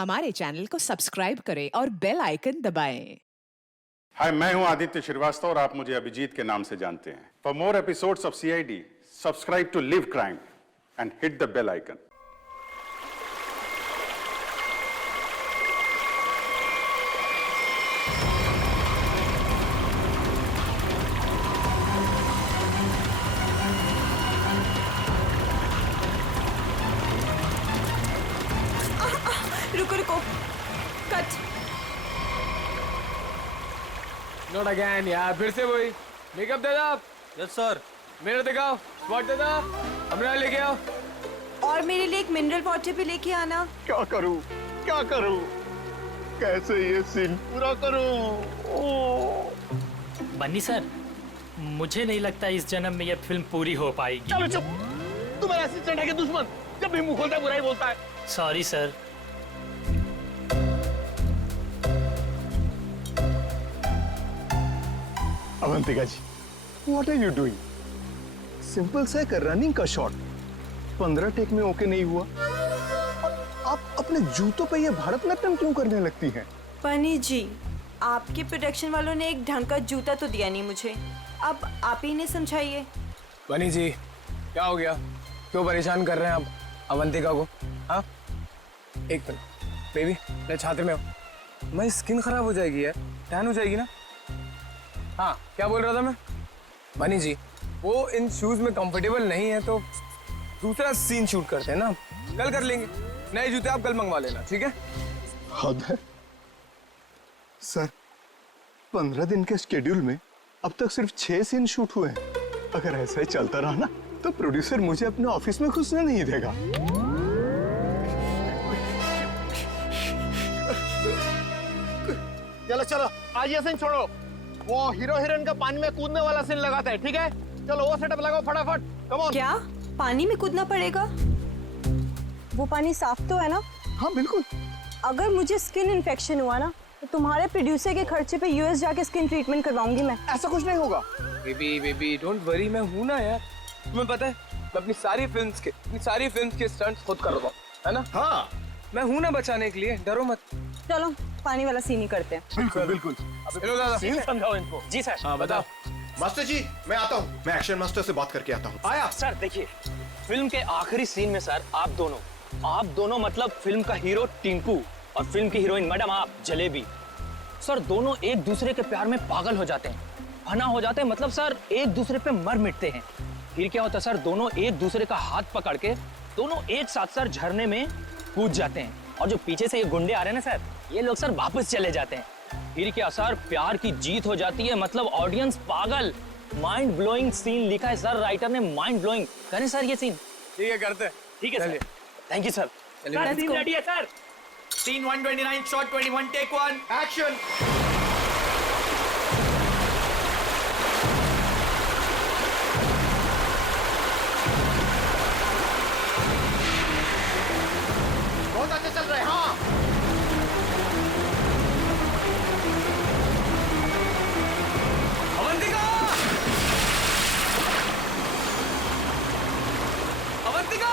हमारे चैनल को सब्सक्राइब करें और बेल आइकन दबाएं। हाय, मैं हूं आदित्य श्रीवास्तव और आप मुझे अभिजीत के नाम से जानते हैं। For more episodes of CID, subscribe to live crime and hit the bell icon. रुको रुको, कट। नॉट अगेन यार, फिर से वही। मेकअप दे दो। Yes sir. मिरर दिखाओ, स्पॉट दे दो, हमरा लेके आओ। और मेरे लिए एक मिनरल वाटर भी लेके आना। क्या करूं, क्या करूं, कैसे ये सीन पूरा करूं? बन्नी सर, मुझे नहीं लगता इस जन्म में यह फिल्म पूरी हो पाएगी। चलो चुप, तुम्हारा असिस्टेंट है कि दुश्मन? जब भी मुंह खोलता है बुराई बोलता है। Sorry sir. Avantika ji, what are you doing? Simple सा एक रनिंग का शॉट 15 टेक में ओके नहीं हुआ। आप अपने जूतों पे ये भारतनाट्यम क्यों करने लगती हैं? पनी जी, आपके प्रोडक्शन वालों ने एक ढंग का जूता तो दिया नहीं मुझे, अब आप ही ने समझाइए। बनी जी, क्या हो गया? क्यों परेशान कर रहे हैं आप अवंतिका को? हाँ, एक मिनट बेबी, मैं छात्र में हूँ। मेरी स्किन खराब हो जाएगी यार, टैन हो जाएगी ना। हाँ, क्या बोल रहा था मैं? बनी जी, वो इन शूज में कंफर्टेबल नहीं है तो दूसरा सीन शूट करते हैं ना, कल कर लेंगे। नए जूते आप कल मंगवा लेना, ठीक है? हद है सर, 15 दिन के शेड्यूल में अब तक सिर्फ 6 सीन शूट हुए हैं। अगर ऐसा ही चलता रहा ना तो प्रोड्यूसर मुझे अपने ऑफिस में घुसने नहीं देगा। चलो चलो, आज ये सीन छोड़ो। वो हीरो हीरोइन का पानी में कूदने वाला सीन लगाते हैं, ठीक है? चलो वो सेटअप लगाओ फटाफट। Come on. क्या पानी में कूदना पड़ेगा? वो पानी साफ तो है ना? हाँ बिल्कुल। अगर मुझे स्किन इन्फेक्शन हुआ ना तो तुम्हारे प्रोड्यूसर के खर्चे पे यूएस जाके स्किन ट्रीटमेंट करवाऊंगी मैं। ऐसा कुछ नहीं होगा। बेबी डोंट वरी, मैं हूं ना यार। तुम्हें पता है, मैं अपनी सारी फिल्म्स के स्टंट्स खुद कर रहा हूं, है ना? हाँ, मैं हूं ना बचाने के लिए, डरो मत। चलो पानी वाला सीन ही करते हैं। बिल्कुल बिल्कुल। हेलो दादा, सीन समझाओ इनको। जी सर। हाँ बताओ। मास्टर जी, मैं आता हूँ। मैं एक्शन मास्टर से बात करके आता हूँ। आया। सर देखिए, फिल्म के आखिरी सीन में सर आप दोनों मतलब फिल्म का हीरो टिंकू और फिल्म की हीरोइन मैडम आप जलेबी, सर दोनों एक दूसरे के प्यार में पागल हो जाते हैं, फना हो जाते हैं, मतलब सर एक दूसरे पे मर मिटते हैं। फिर क्या होता है सर, दोनों एक दूसरे का हाथ पकड़ के दोनों एक साथ सर झरने में कूद जाते हैं। और जो पीछे से ये गुंडे आ रहे हैं ना सर, ये लोग सर वापस चले जाते हैं। फिर क्या सर, प्यार की जीत हो जाती है, मतलब ऑडियंस पागल। माइंड ब्लोइंग सीन लिखा है सर, राइटर ने माइंड ब्लोइंग। करें सर ये सीन? ठीक है, करते हैं। ठीक है सर, थैंक यू सर। चलिए। सीन रेडी है sir. Scene 129, shot 21, take 1, action. बहुत अच्छे चल रहे हैं। हाँ, अवंतिका! अवंतिका!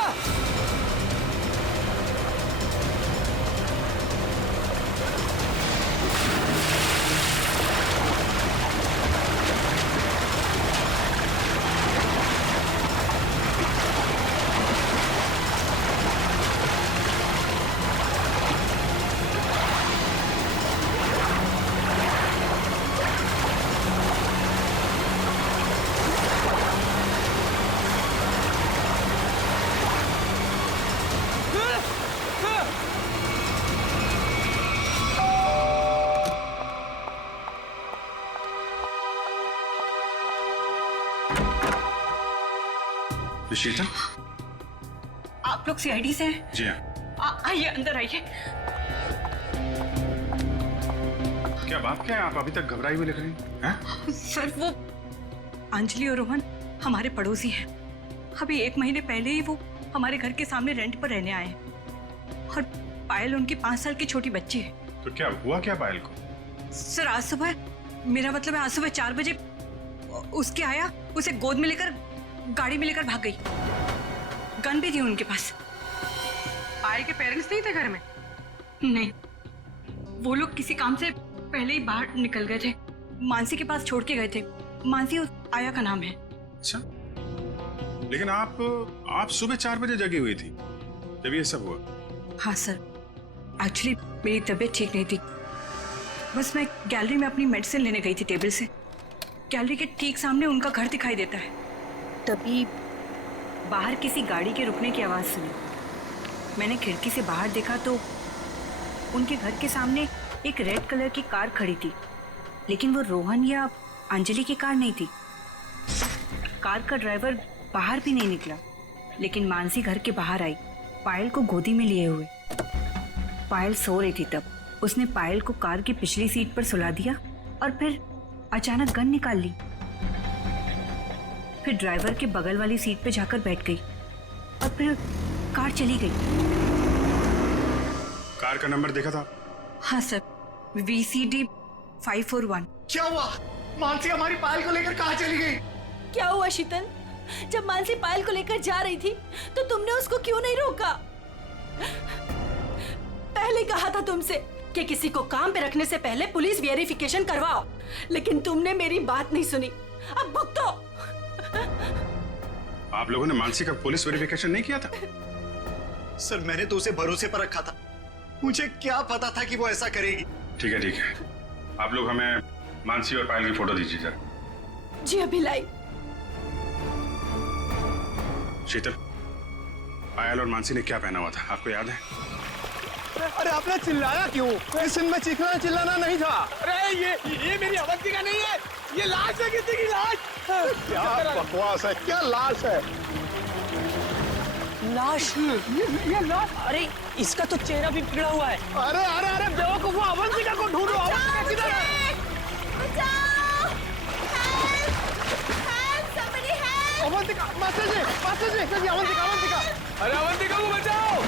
ऋषिता? आप लोग सीआईडी से हैं? जी हाँ। आइए अंदर आइए। क्या बात क्या है, आप अभी तक घबराई हुई लग रही हैं? सर वो अंजलि और रोहन हमारे पड़ोसी हैं। अभी 1 महीने पहले ही वो हमारे घर के सामने रेंट पर रहने आए हैं और पायल उनकी 5 साल की छोटी बच्ची है। तो क्या हुआ क्या पायल को? सर आज सुबह, मेरा मतलब है आज सुबह 4 बजे उसके आया, उसे गोद में लेकर गाड़ी में लेकर भाग गई। गन भी थी उनके पास। पायल के पेरेंट्स नहीं थे घर में, नहीं, वो लोग किसी काम से पहले ही बाहर निकल गए थे। मानसी के पास छोड़ के गए थे। मानसी उस आया का नाम है। अच्छा, लेकिन आप सुबह 4 बजे जगी हुई थी जब ये सब हुआ? हाँ सर, एक्चुअली मेरी तबीयत ठीक नहीं थी। बस मैं गैलरी में अपनी मेडिसिन लेने गई थी टेबल से। गैलरी के ठीक सामने उनका घर दिखाई देता है। तभी बाहर किसी गाड़ी के रुकने की आवाज़ सुनी। मैंने खिड़की से बाहर देखा तो उनके घर के सामने एक रेड कलर की कार खड़ी थी, लेकिन वो रोहन या अंजलि की कार नहीं थी। कार का ड्राइवर बाहर भी नहीं निकला, लेकिन मानसी घर के बाहर आई, पायल को गोदी में लिए हुए। पायल सो रही थी तब उसने पायल को कार की पिछली सीट पर सुला दिया और फिर अचानक गन निकाल ली। फिर ड्राइवर के बगल वाली सीट पे जाकर बैठ गई और फिर कार चली गई। कार का नंबर देखा था? हाँ सर, VCD 541। क्या हुआ? मानसी हमारी पायल को लेकर कहाँ चली गई? क्या हुआ शीतल? जब मानसी पायल को लेकर जा रही थी तो तुमने उसको क्यों नहीं रोका? पहले कहा था तुमसे कि किसी को काम पे रखने से पहले पुलिस वेरिफिकेशन करवाओ, लेकिन तुमने मेरी बात नहीं सुनी। अब भुगतो। आप लोगों ने मानसी का पुलिस वेरिफिकेशन नहीं किया था? सर मैंने तो उसे भरोसे पर रखा था, मुझे क्या पता था कि वो ऐसा करेगी। ठीक है, आप लोग हमें मानसी और पायल की फोटो दीजिए जरा। जी अभी लाई। शीतल, पायल और मानसी ने क्या पहना हुआ था आपको याद है? अरे आपने चिल्लाया क्यों? इस सीन में चीखना चिल्लाना नहीं था। अरे ये मेरी अवंतिका नहीं है, ये लाश है, किसी की लाश। क्या बकवास है, क्या लाश है? लाश? ये लाश? अरे इसका तो चेहरा भी बिगड़ा हुआ है। अरे अरे अरे बेवकूफ, अवंतिका को ढूंढो। अवंतिका किधर है? अवंतिका, मास्टर जी, अवंतिका। अरे अवंतिका को बचाओ।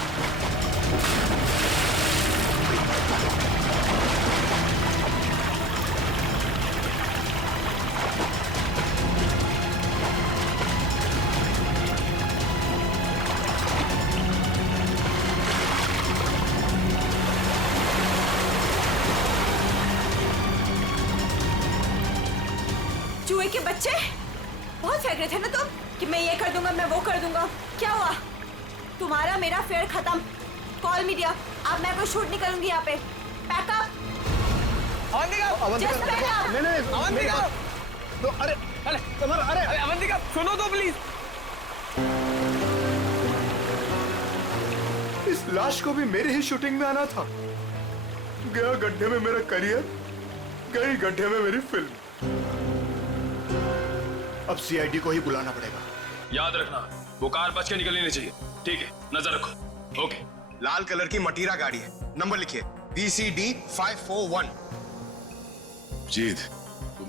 चूहे के बच्चे, बहुत फेंक रहे थे ना तुम कि मैं ये कर दूंगा, मैं वो कर दूंगा। क्या हुआ? तुम्हारा मेरा फेयर खत्म। कॉल मीडिया, अब मैं कोई शूट नहीं करूंगी यहाँ पे। पैकअप। अवंतिका, नहीं, अवंतिका। तो अरे अवंतिका सुनो तो प्लीज। इस लाश को भी मेरी ही शूटिंग में आना था। गया गड्ढे में मेरा करियर, गई गड्ढे में मेरी फिल्म। अब CID को ही बुलाना पड़ेगा। याद रखना, वो कार बच के निकलनी नहीं चाहिए। ठीक है, नजर रखो। ओके। लाल कलर की मटीरा गाड़ी है, नंबर लिखिए VCD 541। जीत,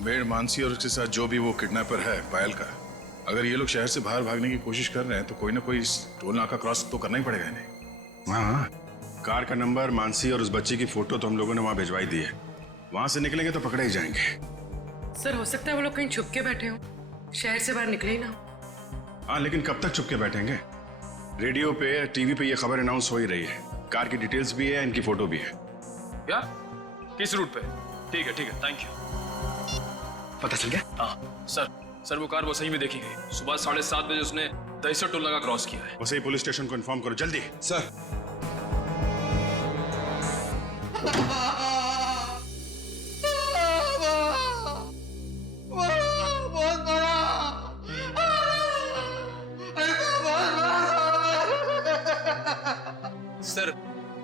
मेड मानसी और उसके साथ जो भी वो किडनैपर है पायल का, अगर ये लोग शहर से बाहर भागने की कोशिश कर रहे हैं तो कोई ना कोई टोल नाका क्रॉस तो करना ही पड़ेगा इन्हें। हाँ, कार का नंबर, मानसी और उस बच्ची की फोटो तो हम लोगों ने वहां भिजवाई दी है। वहां से निकलेंगे तो पकड़े ही जाएंगे। सर हो सकता है वो लोग कहीं छुप के बैठे हो, शहर से बाहर निकले ही ना। हाँ, लेकिन कब तक चुप के बैठेंगे? रेडियो पे, टीवी पे ये खबर अनाउंस हो ही रही है। कार की डिटेल्स भी है, इनकी फोटो भी है। क्या? किस रूट पे? ठीक है, थैंक यू। पता चल गया? हाँ सर, वो कार वो सही में देखी गई। सुबह 7:30 बजे उसने दहिसर टोल नाका क्रॉस किया है। वैसे ही पुलिस स्टेशन को इन्फॉर्म करो जल्दी। सर। सर,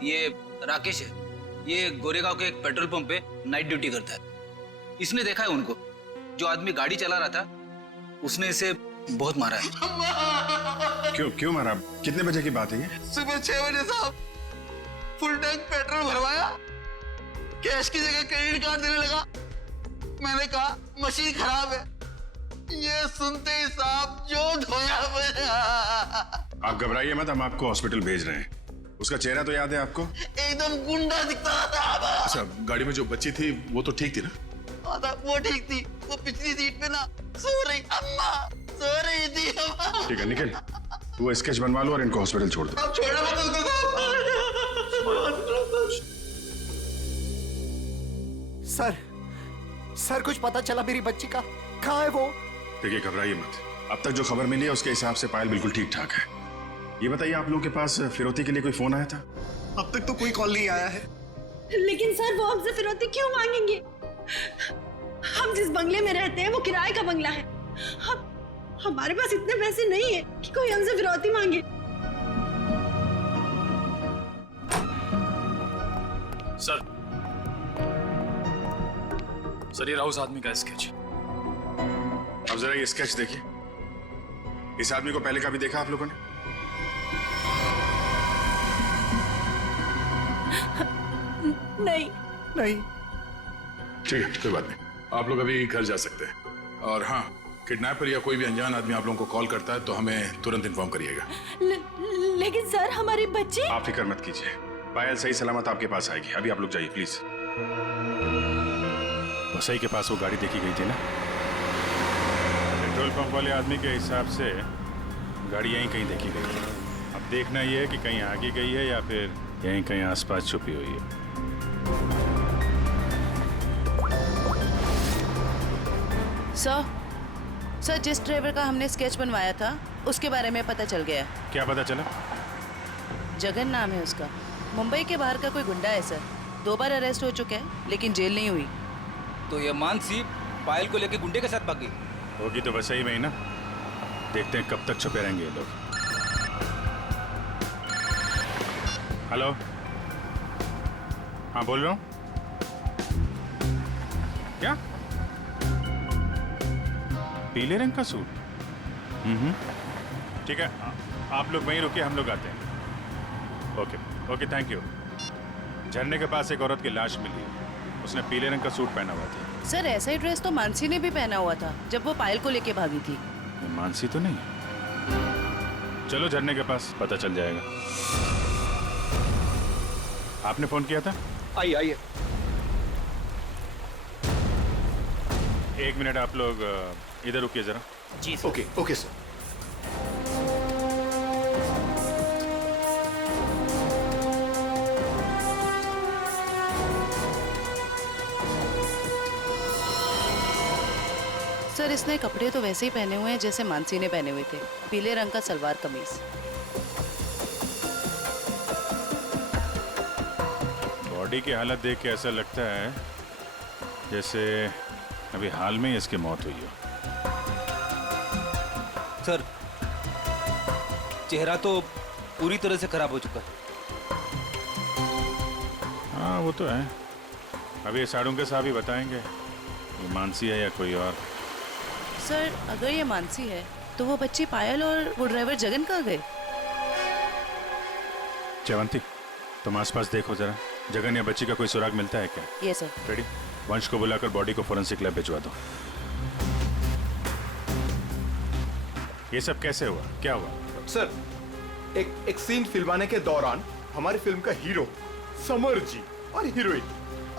ये राकेश है। ये गोरेगांव के एक पेट्रोल पंप पे नाइट ड्यूटी करता है। इसने देखा है उनको। जो आदमी गाड़ी चला रहा था उसने इसे बहुत मारा है। क्यों मारा? कितने बजे की बात है ये? सुबह 6 बजे साहब। फुल टैंक पेट्रोल भरवाया, कैश की जगह क्रेडिट कार्ड देने लगा। मैंने कहा मशीन खराब है। ये सुनते ही साहब जो धोया मेरा। आप घबराइए मत, हम आपको हॉस्पिटल भेज रहे हैं। उसका चेहरा तो याद है आपको? एकदम गुंडा दिखता था। अच्छा, गाड़ी में जो बच्ची थी वो तो ठीक थी ना? वो ठीक थी। वो पिछली सीट पे ना सो रही अम्मा, सो रही थी अम्मा। ठीक है निखिल, वो स्केच बनवा लो और इनको हॉस्पिटल छोड़ दो। अब छोड़ो मत उसको साहब। सर कुछ पता चला मेरी बच्ची का? कहाँ है वो? देखिए घबराइए मत, अब तक जो खबर मिली है उसके हिसाब से पायल बिल्कुल ठीक ठाक है। ये बताइए आप लोगों के पास फिरौती के लिए कोई फोन आया था? अब तक तो कोई कॉल नहीं आया है। लेकिन सर वो हमसे फिरौती क्यों मांगेंगे? हम जिस बंगले में रहते हैं वो किराए का बंगला है। हमारे पास इतने पैसे नहीं है कि कोई हमसे फिरौती मांगे। सर ये रहा उस आदमी का स्केच। अब जरा ये स्केच देखिए, इस आदमी को पहले कभी देखा आप लोगों ने? नहीं। ठीक है, कोई बात नहीं, आप लोग अभी घर जा सकते हैं। और हाँ, किडनैपर या कोई भी अनजान आदमी आप लोगों को कॉल करता है तो हमें तुरंत इन्फॉर्म करिएगा। लेकिन सर हमारी बच्ची। आप फिक्र मत कीजिए, पायल सही सलामत आपके पास आएगी। अभी आप लोग जाइए प्लीज। वसई के पास वो गाड़ी देखी गई थी ना? पेट्रोल पंप वाले आदमी के हिसाब से गाड़ी यहीं कहीं देखी गई है। अब देखना ये है कि कहीं आगे गई है या फिर यहीं कहीं आसपास छुपी हुई है। सर जिस ड्राइवर का हमने स्केच बनवाया था उसके बारे में पता चल गया। क्या पता चला? जगन नाम है उसका। मुंबई के बाहर का कोई गुंडा है सर। 2 बार अरेस्ट हो चुका है लेकिन जेल नहीं हुई। तो ये मानसी पायल को लेके गुंडे के साथ भागी होगी तो वसई में ही ना। देखते हैं कब तक छुपे रहेंगे ये लोग। हेलो, हाँ बोल रहा हूँ। क्या? पीले रंग का सूट? ठीक है, आप लोग वहीं रुकिए, हम लोग आते हैं। Okay, thank you. झरने के पास एक औरत की लाश मिली है, उसने पीले रंग का सूट पहना हुआ था। सर ऐसा ही ड्रेस तो मानसी ने भी पहना हुआ था जब वो पायल को लेके भागी थी। ये मानसी तो नहीं? चलो झरने के पास, पता चल जाएगा। आपने फोन किया था? आइए। 1 मिनट, आप लोग इधर रुकिए जरा। जी ओके सर। सर इसने कपड़े तो वैसे ही पहने हुए हैं जैसे मानसी ने पहने हुए थे। पीले रंग का सलवार कमीज। बॉडी की हालत देख के ऐसा लगता है जैसे अभी हाल में ही इसकी मौत हुई हो। सर चेहरा तो पूरी तरह से खराब हो चुका है। हाँ वो तो है। अभी ये साड़ू के साहब ही बताएंगे ये मानसी है या कोई और। सर अगर ये मानसी है तो वो बच्ची पायल और वो ड्राइवर जगन कहाँ गए? जयवंती, तुम आसपास देखो जरा, जगन या बच्ची का कोई सुराग मिलता है क्या? ये सर। रेडी? वंश को बुलाकर बॉडी को फोरेंसिक लैब भिजवा दो। ये सब कैसे हुआ? क्या हुआ? सर एक सीन फिल्माने के दौरान हमारी फिल्म का हीरो समर जी और हीरोइन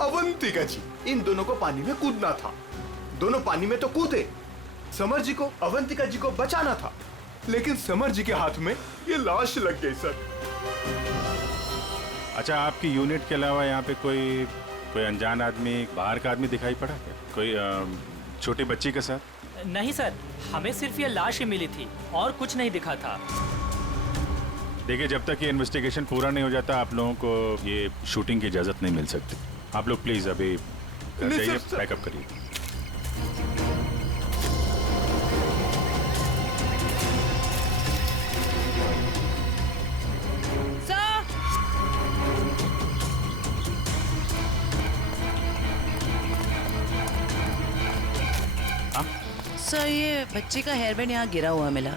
अवंतिका जी, इन दोनों को पानी में कूदना था। दोनों पानी में तो कूदे। समर जी को अवंतिका जी को बचाना था, लेकिन समर जी के हाथ में ये लाश लग गई सर। अच्छा, आपकी यूनिट के अलावा यहाँ पे कोई अनजान आदमी, बाहर का आदमी दिखाई पड़ा क्या? कोई छोटी बच्ची के साथ? नहीं सर, हमें सिर्फ ये लाश ही मिली थी और कुछ नहीं दिखा था। देखिए, जब तक ये इन्वेस्टिगेशन पूरा नहीं हो जाता आप लोगों को ये शूटिंग की इजाजत नहीं मिल सकती। आप लोग प्लीज अभी घर जाइए, पैकअप करिए। सर ये बच्ची का हेयरबैंड यहाँ गिरा हुआ मिला।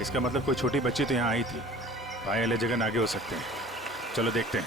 इसका मतलब कोई छोटी बच्ची तो यहाँ आई थी। पायल या जगन आगे हो सकते हैं। चलो देखते हैं।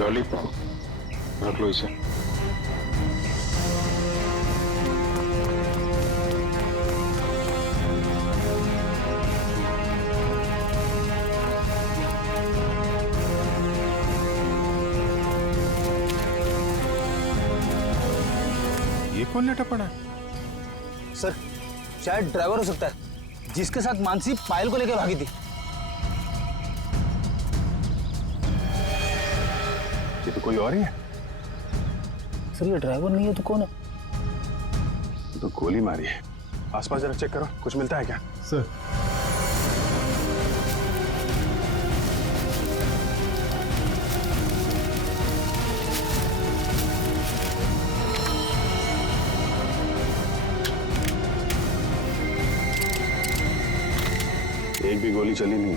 लॉलीपॉप रख लो इसे। ये कौन लेटा पड़ा है? सर शायद ड्राइवर हो सकता है, जिसके साथ मानसी पायल को लेकर भागी थी। ये तो कोई और ही है। सर ये ड्राइवर नहीं है तो कौन है? तो गोली मारी है। आसपास जरा चेक करो, कुछ मिलता है क्या? सर एक भी गोली चली नहीं।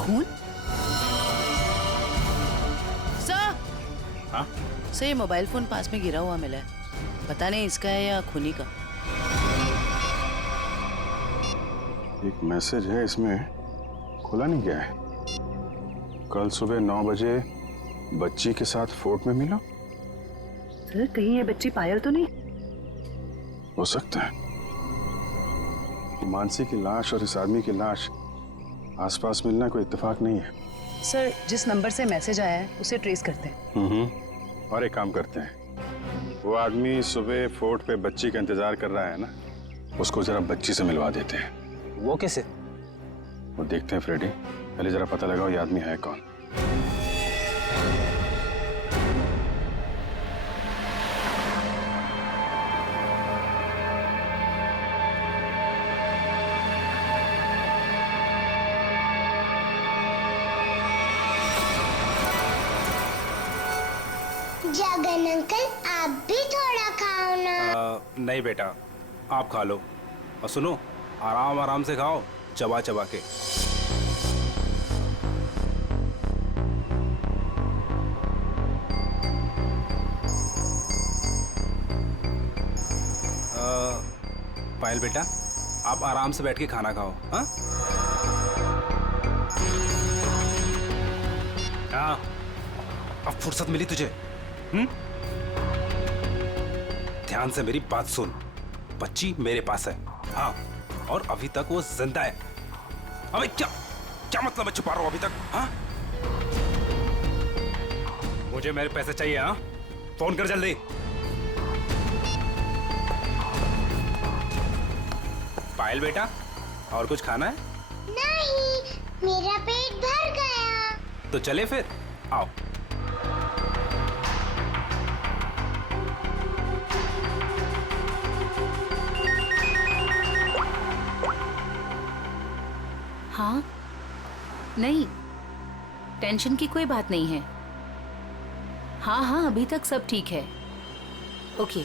खून? सर हाँ? सर ये मोबाइल फोन पास में गिरा हुआ मिला है, पता नहीं इसका है या खूनी का। एक मैसेज है इसमें, खुला नहीं गया है। कल सुबह 9 बजे बच्ची के साथ फोर्ट में मिला। सर कहीं ये बच्ची पायल तो नहीं? हो सकता है। मानसी की लाश और इस आदमी की लाश आसपास मिलना कोई इत्तेफाक नहीं है। सर जिस नंबर से मैसेज आया है उसे ट्रेस करते हैं। और एक काम करते हैं, वो आदमी सुबह फोर्ट पे बच्ची का इंतजार कर रहा है ना, उसको जरा बच्ची से मिलवा देते हैं। वो कैसे? वो देखते हैं फ्रेडी, पहले जरा पता लगाओ ये आदमी है कौन। जगन अंकल आप भी थोड़ा खाओ ना। नहीं बेटा, आप खा लो और सुनो, आराम आराम से खाओ, चबा चबा के। पायल बेटा, आप आराम से बैठ के खाना खाओ। हाँ हाँ, अब फुर्सत मिली तुझे? ध्यान से मेरी बात सुन, बच्ची मेरे पास है। हाँ, और अभी तक वो जिंदा है। अबे क्या क्या मतलब है छुपा रहा हूं अभी तक? हाँ, मुझे मेरे पैसे चाहिए। हाँ, फोन कर जल्दी। पायल बेटा, और कुछ खाना है? नहीं, मेरा पेट भर गया। तो चले फिर, आओ। हाँ, नहीं, टेंशन की कोई बात नहीं है। हाँ हाँ, अभी तक सब ठीक है। ओके।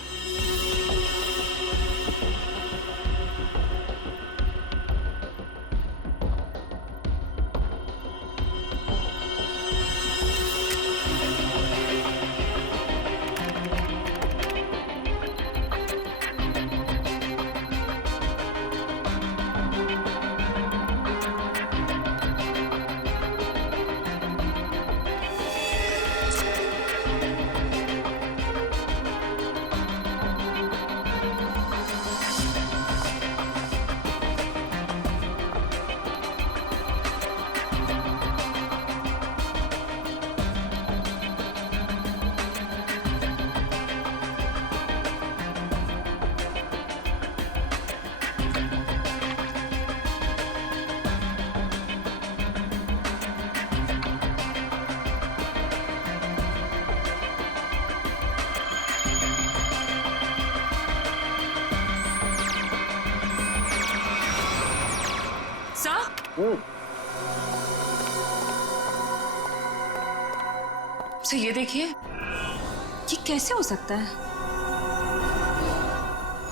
सर ये देखिए, ये कैसे हो सकता है?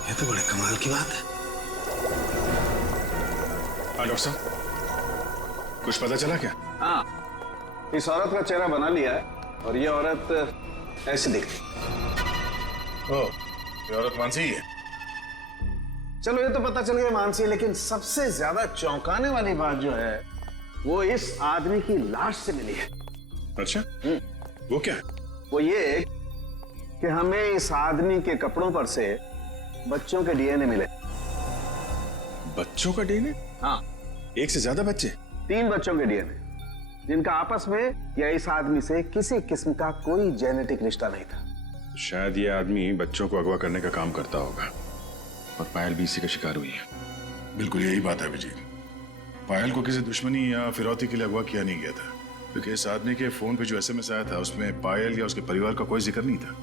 ये तो बड़े कमाल की बात है। हाँ डॉक्टर साहब, कुछ पता चला क्या? हाँ, इस औरत का चेहरा बना लिया है और ये औरत ऐसी दिखती। ओ, ये औरत मानसी ही है। चलो ये तो पता चल गया मानसी, लेकिन सबसे ज्यादा चौंकाने वाली बात जो है वो इस आदमी की लाश से मिली है। अच्छा, वो क्या? वो ये कि हमें इस आदमी के कपड़ों पर से बच्चों के डीएनए मिले। बच्चों का डीएनए? हाँ, एक से ज्यादा बच्चे? 3 बच्चों के डीएनए, जिनका आपस में या इस आदमी से किसी किस्म का कोई जेनेटिक रिश्ता नहीं था। शायद ये आदमी बच्चों को अगवा करने का काम करता होगा और पायल भी इसी का शिकार हुई है। बिल्कुल यही बात है अभिजीत। पायल को किसी दुश्मनी या फिरौती के लिए अगवा किया नहीं गया था, क्योंकि इस आदमी के फोन पे जो एसएमएस आया था उसमें पायल या उसके परिवार का कोई जिक्र नहीं था।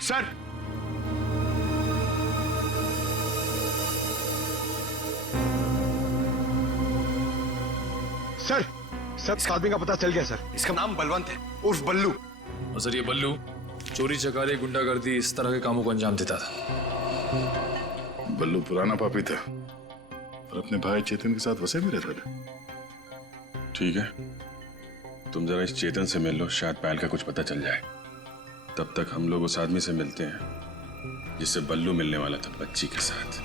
सर, सर, इस आदमी का पता चल गया सर। इसका नाम बलवंत है, उर्फ बल्लू। और सर ये बल्लू चोरी चकारी गुंडागर्दी इस तरह के कामों को अंजाम देता था। बल्लू पुराना पापी था और अपने भाई चेतन के साथ वैसे भी रहता था। ठीक है, तुम जरा इस चेतन से मिल लो, शायद पायल का कुछ पता चल जाए। तब तक हम लोग उस आदमी से मिलते हैं जिससे बल्लू मिलने वाला था बच्ची के साथ।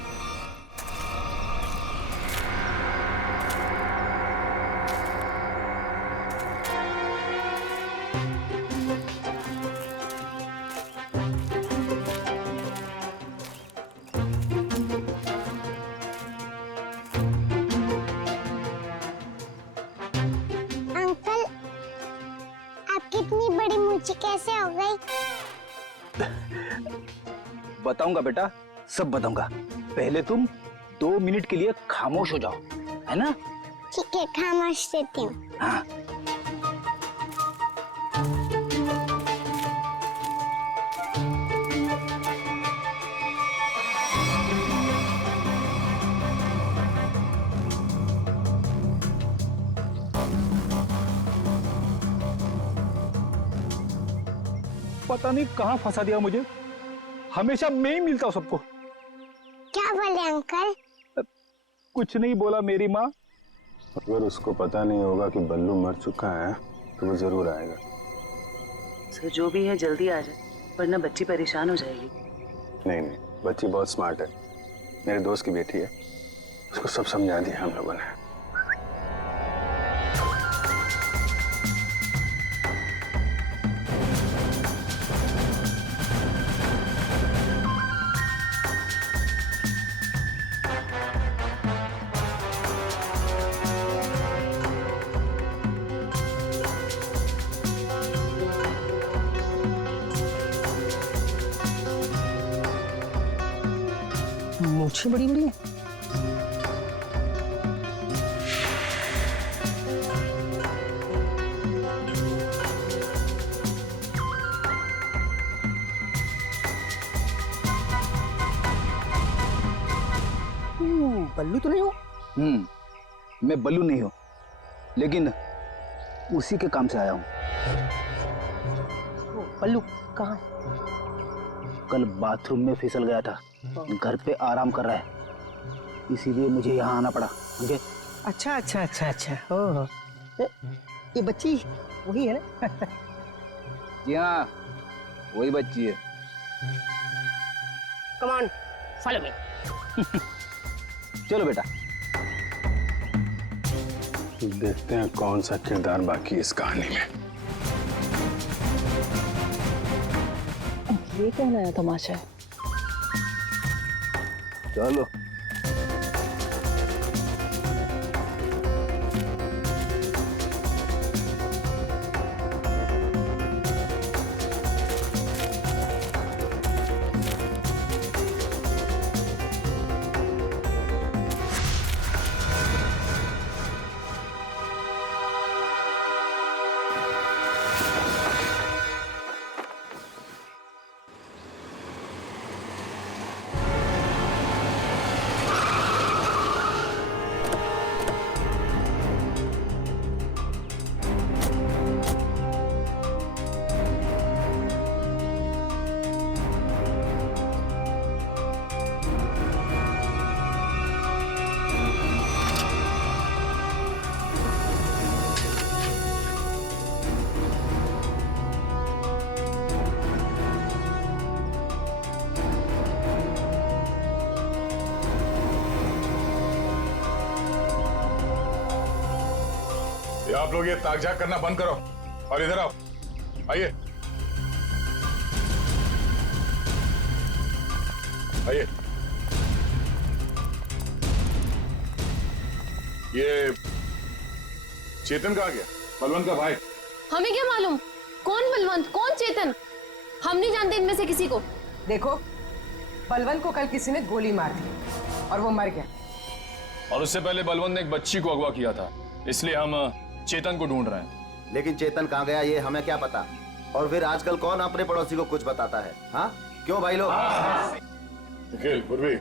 अंकल, आपकी इतनी बड़ी मूंछ कैसे हो गई? बताऊंगा बेटा, सब बताऊंगा। पहले तुम 2 मिनट के लिए खामोश हो जाओ, है ना? ठीक है, खामोश रहती हूँ। हाँ। पता नहीं कहाँ फंसा दिया मुझे, हमेशा मैं ही मिलता हूँ सबको। क्या बोले अंकल? कुछ नहीं बोला मेरी माँ। अगर उसको पता नहीं होगा कि बल्लू मर चुका है तो वो जरूर आएगा। सर जो भी है जल्दी आ जाए, वरना बच्ची परेशान हो जाएगी। नहीं नहीं, बच्ची बहुत स्मार्ट है, मेरे दोस्त की बेटी है, उसको सब समझा दिया हम लोगों ने। मूछें बड़ी बड़ी हैं। बल्लू तो नहीं हो? मैं बल्लू नहीं हूँ, लेकिन उसी के काम से आया हूँ। बल्लू कहाँ? कल बाथरूम में फिसल गया था, घर पे आराम कर रहा है, इसीलिए मुझे यहाँ आना पड़ा। समझे? अच्छा अच्छा अच्छा अच्छा, ओह, ये बच्ची वही है ना? जी हाँ, वही बच्ची है। Come on, follow me. चलो बेटा। देखते हैं कौन सा किरदार बाकी इस कहानी में। ये क्या नया तमाशा है? चलो। ये आप लोग ये ताक-झाक करना बंद करो और इधर आओ। आइए आइए। ये चेतन कहाँ गया? बलवंत का भाई। हमें क्या मालूम कौन बलवंत कौन चेतन, हम नहीं जानते इनमें से किसी को। देखो, बलवंत को कल किसी ने गोली मार दी और वो मर गया। और उससे पहले बलवंत ने एक बच्ची को अगवा किया था, इसलिए हम चेतन को ढूंढ रहे हैं। लेकिन चेतन कहाँ गया ये हमें क्या पता। और फिर आजकल कौन अपने पड़ोसी को कुछ बताता है? हाँ क्यों भाई लोग? निखिल, पूर्वी,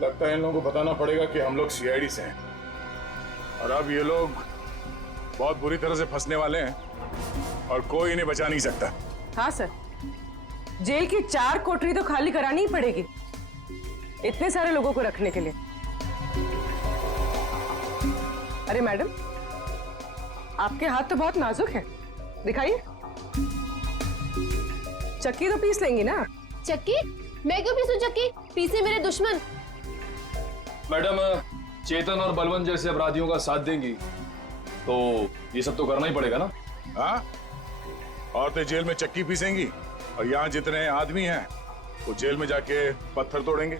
लगता है इन लोगों को बताना पड़ेगा कि हम लोग सीआईडी से हैं और अब ये लोग बहुत बुरी तरह से फंसने वाले हैं और कोई इन्हें बचा नहीं सकता। हाँ सर, जेल की 4 कोठरी तो खाली करानी ही पड़ेगी इतने सारे लोगों को रखने के लिए। अरे मैडम, आपके हाथ तो बहुत नाजुक है, दिखाइए। चक्की तो पीस लेंगी ना? चक्की? मैं क्यों पीसूं चक्की? पीसे मेरे दुश्मन। मैडम, चेतन और बलवंत जैसे अपराधियों का साथ देंगी तो ये सब तो करना ही पड़ेगा ना। हाँ, औरतें जेल में चक्की पीसेंगी और यहाँ जितने आदमी हैं वो जेल में जाके पत्थर तोड़ेंगे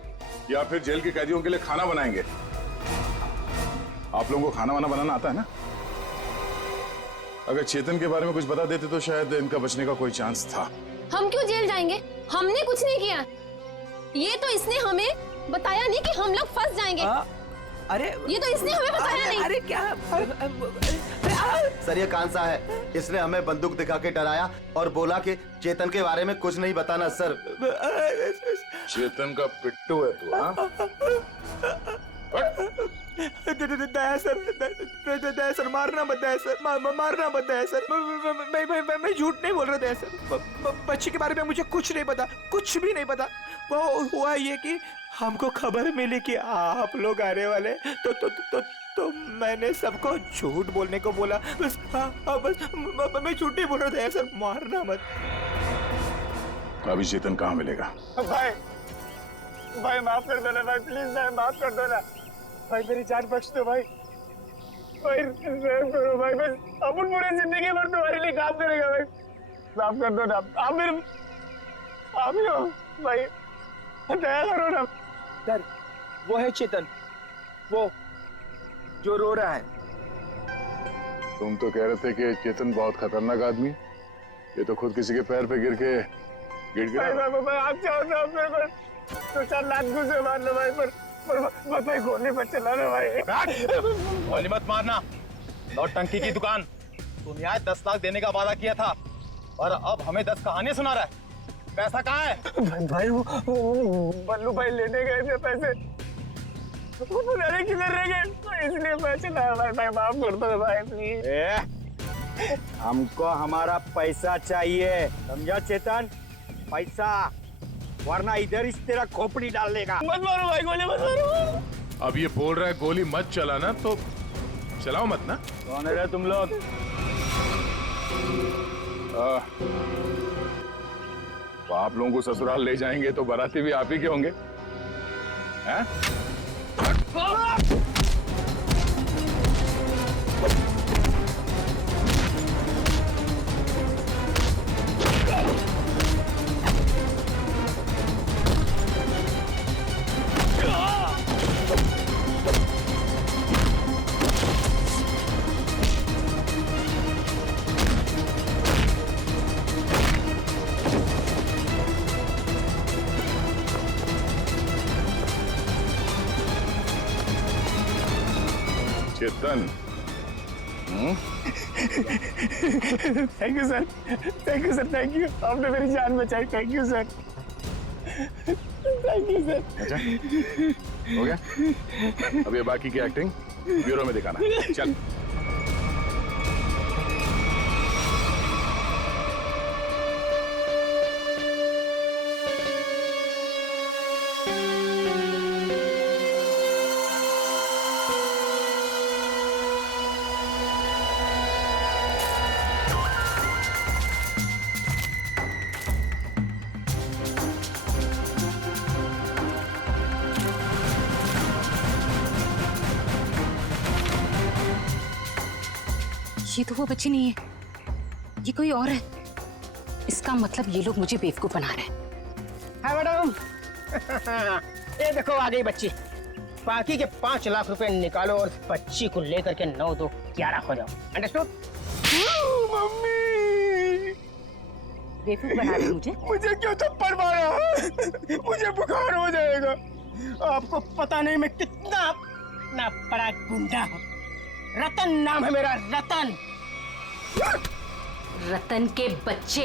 या फिर जेल के कैदियों के लिए खाना बनाएंगे। आप लोगों को खाना वाना बनाना आता है ना? अगर चेतन के बारे में कुछ बता देते तो शायद इनका बचने का कोई चांस था। हम क्यों जेल जाएंगे? हमने कुछ नहीं किया। ये तो इसने हमें बताया नहीं कि हम लोग फंस जाएंगे। अरे ये तो इसने हमें बताया नहीं। अरे क्या? सर ये कांसा है, इसने हमें बंदूक दिखा के डराया और बोला कि चेतन के बारे में कुछ नहीं बताना। सर चेतन का पिट्टू है तू? हाँ, दया सर, मारना मत दया सर, मारना मत दया सर। मैं झूठ नहीं बोल रहा दया सर। बच्ची के बारे में मुझे कुछ नहीं पता, कुछ भी नहीं पता। वो हुआ ये कि हमको खबर मिली कि आप लोग आने वाले, तो मैंने सबको झूठ बोलने को बोला। बस बस मैं झूठ नहीं बोल रहा था सर, मारना मत। अभी चेतन कहाँ मिलेगा? भाई माफ कर दो ना भाई, प्लीज भाई माफ कर दो ना भाई, मेरी जान बख्श दो भाई। भाई करो भाई, बस अपन पूरी जिंदगी भर तुम्हारे लिए काम करेगा भाई, माफ कर दो ना। आप ही हो भाई, दया करो ना। सर वो है चेतन, वो जो रो रहा है। तुम तो कह रहे थे कि चेतन बहुत खतरनाक आदमी, ये तो खुद किसी के पैर पे गिर के गिर गया। भाई आप चाहो तो आप मेरे को 2-4 लाख घुसे मार लो भाई, पर भाई गोली मत चलाना भाई। गोली मत मारना, नौटंकी की दुकान। तुम यहाँ 10 लाख देने का वादा किया था और अब हमें 10 कहानियां सुना रहा है। पैसा कहाँ है? भाई वो बल्लू भाई लेने गए थे पैसे, वो पता नहीं किधर रह गए, तो इसलिए मैं चला। भाई माफ कर दो भाई प्लीज। हमको हमारा पैसा चाहिए, समझा चेतन? पैसा, वरना इधर इस तेरा खोपड़ी डाल देगा। मत मारो भाई, गोली मत मारो। अब ये बोल रहा है गोली मत चलाना, तो चलाओ मत ना। कौन है रे तुम लोग? तो आप लोगों को ससुराल ले जाएंगे तो बाराती भी आप ही के होंगे, हैं? Chetan, thank you sir, thank you sir, thank you. आपने मेरी जान बचाई, thank you sir, thank you sir. अच्छा हो गया, अब ये बाकी की एक्टिंग ब्यूरो में दिखाना। चल। ये तो वो बच्ची नहीं है, ये कोई और है। इसका मतलब ये लोग मुझे बेवकूफ बना रहे हैं। हाँ मैडम, ये देखो आ गई बच्ची। बाकी के 5 लाख रुपए निकालो और बच्ची को लेकर के 9 2 11 हो जाओ। अंडरस्टूड? मम्मी बेवकूफ बना रहे मुझे। मुझे क्यों थप्पड़ मारा? मुझे बुखार हो जाएगा। आपको पता नहीं मैं कितना ना बड़ा गुंडा हूँ। रतन नाम है मेरा, रतन। रतन के बच्चे,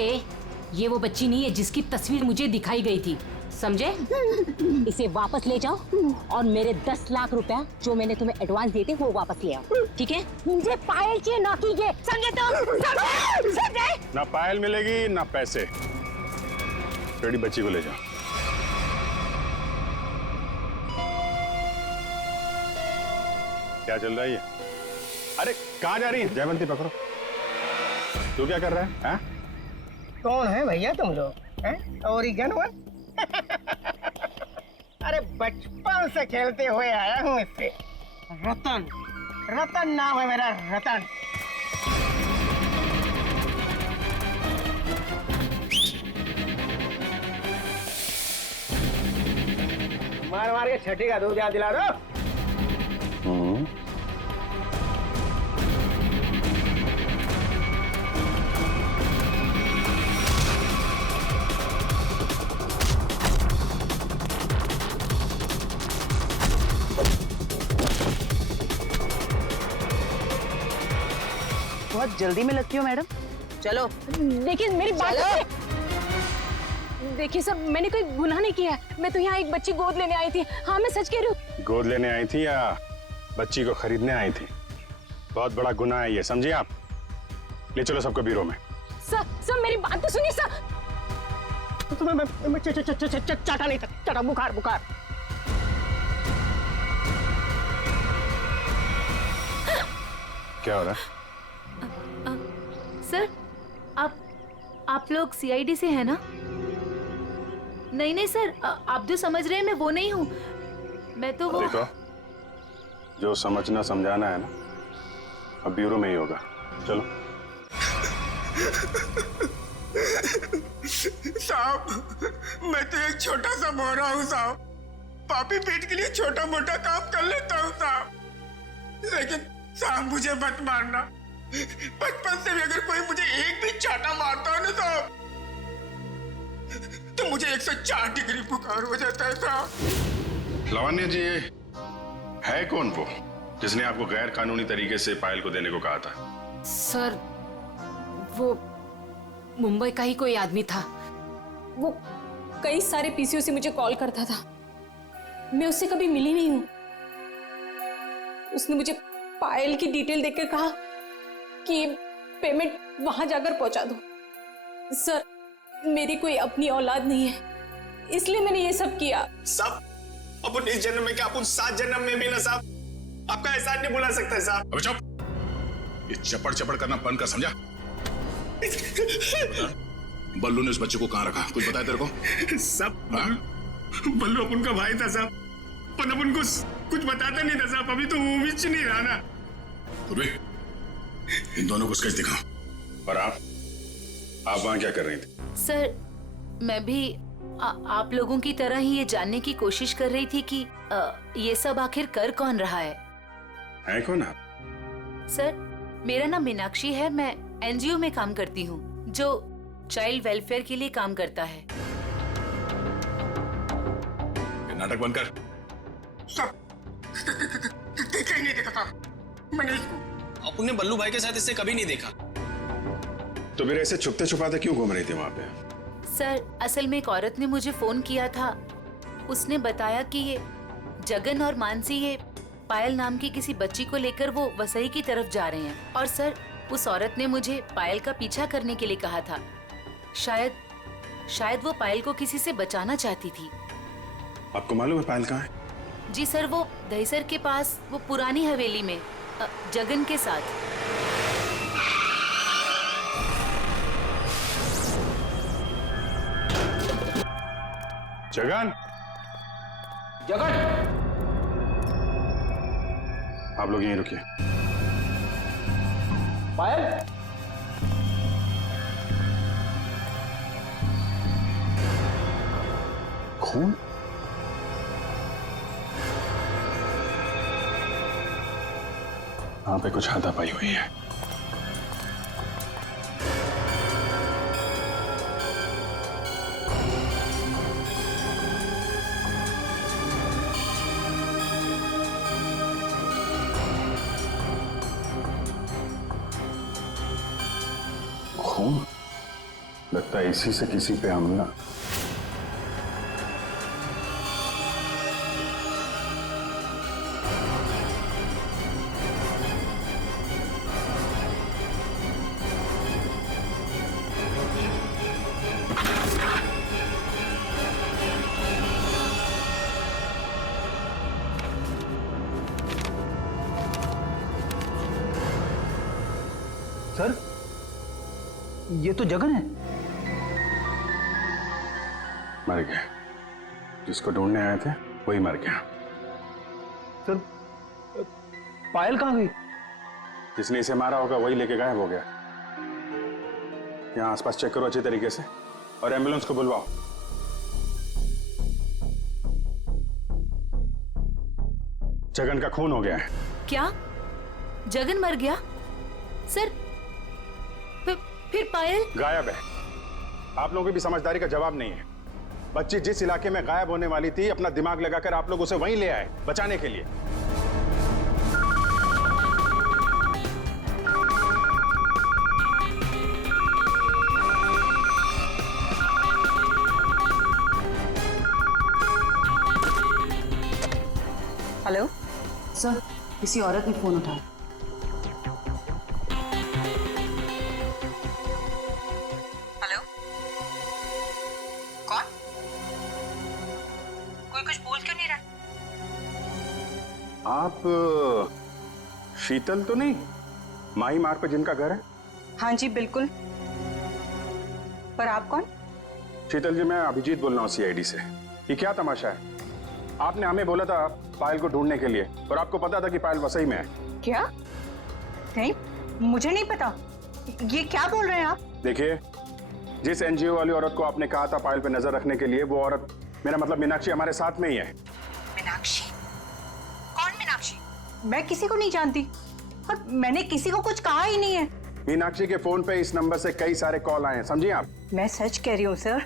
ये वो बच्ची नहीं है जिसकी तस्वीर मुझे दिखाई गई थी, समझे? इसे वापस ले जाओ और मेरे 10 लाख रुपया जो मैंने तुम्हें एडवांस दिए थे वो वापस ले आओ, ठीक है? मुझे पायल चाहिए, ना कि ये, समझे तुम? समझे? ना पायल मिलेगी ना पैसे। रेडी, बच्ची को ले जाओ। क्या चल रहा है ये? अरे कहाँ जा रही है? जयवंती पकड़ो। तू क्या कर रहा है? हाँ? कौन है भैया तुम लोग? ओरिगन हुआ? अरे बचपन से खेलते हुए आया हूँ इससे। रतन, रतन नाम है मेरा, रतन। मार मार के छठी का दूध याद दिला दो। बहुत जल्दी में लगती हो मैडम, चलो। देखिए मेरी बात, देखिए सर, मैंने कोई गुनाह नहीं किया है। मैं तो यहाँ एक बच्ची गोद लेने आई थी। हाँ मैं सच कह रही हूँ। गोद लेने आई थी या बच्ची को खरीदने आई थी? बहुत बड़ा गुनाह है ये, समझिए आप। ले चलो सबको ब्यूरो में। सर मेरी बात तो सुनिए सर। मैं चाटा नहीं था, चाटा बुखार बुखार। क्या हो रहा है? सर आप लोग सीआईडी से हैं ना? नहीं नहीं सर, आप जो समझ रहे हैं मैं वो नहीं हूँ। मैं तो वो... देखो, जो समझना समझाना है ना, अब ब्यूरो में ही होगा। चलो। साहब, मैं तो एक छोटा सा मोहरा हूँ साहब। पापी पेट के लिए छोटा मोटा काम कर लेता हूँ साहब। लेकिन साहब मुझे मत मारना। बचपन से भी अगर कोई मुझे एक भी चाटा मारता है ना साहब, तो मुझे 104 डिग्री बुखार हो जाता है साहब। लावण्य जी, है कौन वो जिसने आपको गैर कानूनी तरीके से पायल को देने को कहा था? सर वो मुंबई का ही कोई आदमी था। वो कई सारे पीसीओ से मुझे कॉल करता था। मैं उससे कभी मिली नहीं हूँ। उसने मुझे पायल की डिटेल देकर कहा कि पेमेंट वहां जाकर पहुंचा दो। सर मेरी कोई अपनी औलाद नहीं है, इसलिए मैंने ये सब किया। साहब, अपन इस जन्म में क्या, अपन 7 जन्म में भी ना साहब आपका एहसान नहीं भुला सकता साहब। अबे चुप, ये चपड़ चपड़ करना बंद कर, समझा? बल्लू ने उस बच्चे को कहाँ रखा, कुछ बताया तेरे को? सब बल्लू अपन का भाई था साहब, पर अपन को कुछ बताता नहीं था साहब। अभी तो वो भी नहीं रहा ना। इन दोनों को स्केच दिखाओ। और आप वहां क्या कर रही थी? सर मैं भी आप लोगों की तरह ही ये जानने की कोशिश कर रही थी कि ये सब आखिर कर कौन रहा है कौन आप? सर मेरा नाम मीनाक्षी है। मैं एनजीओ में काम करती हूँ जो चाइल्ड वेलफेयर के लिए काम करता है। नाटक बंद कर। देखा ही नहीं, देखा था मैंने इसको। अपने बल्लू भाई के साथ इससे कभी नहीं देखा। तो फिर ऐसे छुपते छुपाते क्यों घूम रही थी वहां पे? सर असल में एक औरत ने मुझे फोन किया था। उसने बताया कि ये जगन और मानसी ये पायल नाम की किसी बच्ची को लेकर वो वसई की तरफ जा रहे हैं। और सर उस औरत ने मुझे पायल का पीछा करने के लिए कहा था। शायद वो पायल को किसी से बचाना चाहती थी। आपको मालूम है पायल कहाँ है? जी सर, वो दहीसर के पास वो पुरानी हवेली में जगन के साथ। जगन, जगन, आप लोग यहीं रुकिए। पायल खून? वहां पे कुछ हाथापाई हुई है। खून? लगता है इसी से किसी पे हमला। सर, ये तो जगन है। मर गया। जिसको ढूंढने आए थे वही मर गया। सर, पायल कहाँ गई? जिसने इसे मारा होगा वही लेके गायब हो गया। यहाँ आसपास चेक करो अच्छी तरीके से और एम्बुलेंस को बुलवाओ। जगन का खून हो गया है। क्या? जगन मर गया? सर, फिर पायल गायब है। आप लोगों की भी समझदारी का जवाब नहीं है। बच्ची जिस इलाके में गायब होने वाली थी, अपना दिमाग लगाकर आप लोग उसे वहीं ले आए बचाने के लिए। हेलो सर, किसी औरत ने फोन उठाया। हेलो, कौन? कोई कुछ बोल क्यों नहीं रहा? आप शीतल तो नहीं? माही मार्ग पे जिनका घर है? हाँ जी बिल्कुल। पर आप कौन? शीतल जी, मैं अभिजीत बोल रहा हूँ CID से। ये क्या तमाशा है? आपने हमें बोला था पायल को ढूंढने के लिए और आपको पता था कि पायल वसई में है। क्या? नहीं, मुझे नहीं पता। ये क्या बोल रहे हैं आप? देखिए, जिस NGO वाली औरत को आपने कहा था पायल पे नजर रखने के लिए, वो औरत, मेरा मतलब मीनाक्षी, हमारे साथ में ही है। मीनाक्षी? कौन मीनाक्षी? मैं किसी को नहीं जानती और मैंने किसी को कुछ कहा ही नहीं है। मीनाक्षी के फोन पे इस नंबर से कई सारे कॉल आए हैं, समझिए आप। मैं सच कह रही हूँ सर,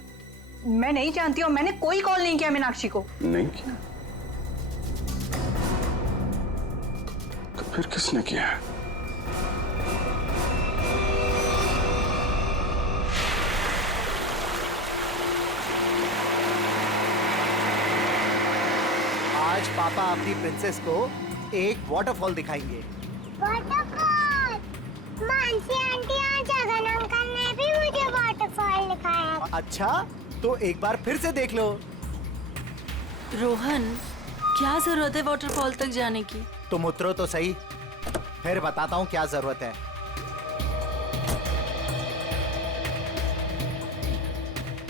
मैं नहीं जानती और मैंने कोई कॉल नहीं किया मीनाक्षी को। नहीं किया? तो फिर किसने किया? आज पापा अपनी प्रिंसेस को एक वाटरफॉल दिखाएंगे। वाटरफॉल? मानसी आंटी और जगन अंकल ने भी मुझे वाटरफॉल दिखाया। अच्छा, तो एक बार फिर से देख लो। रोहन, क्या जरूरत है वाटरफॉल तक जाने की? तुम उतरो तो सही, फिर बताता हूँ क्या जरूरत है।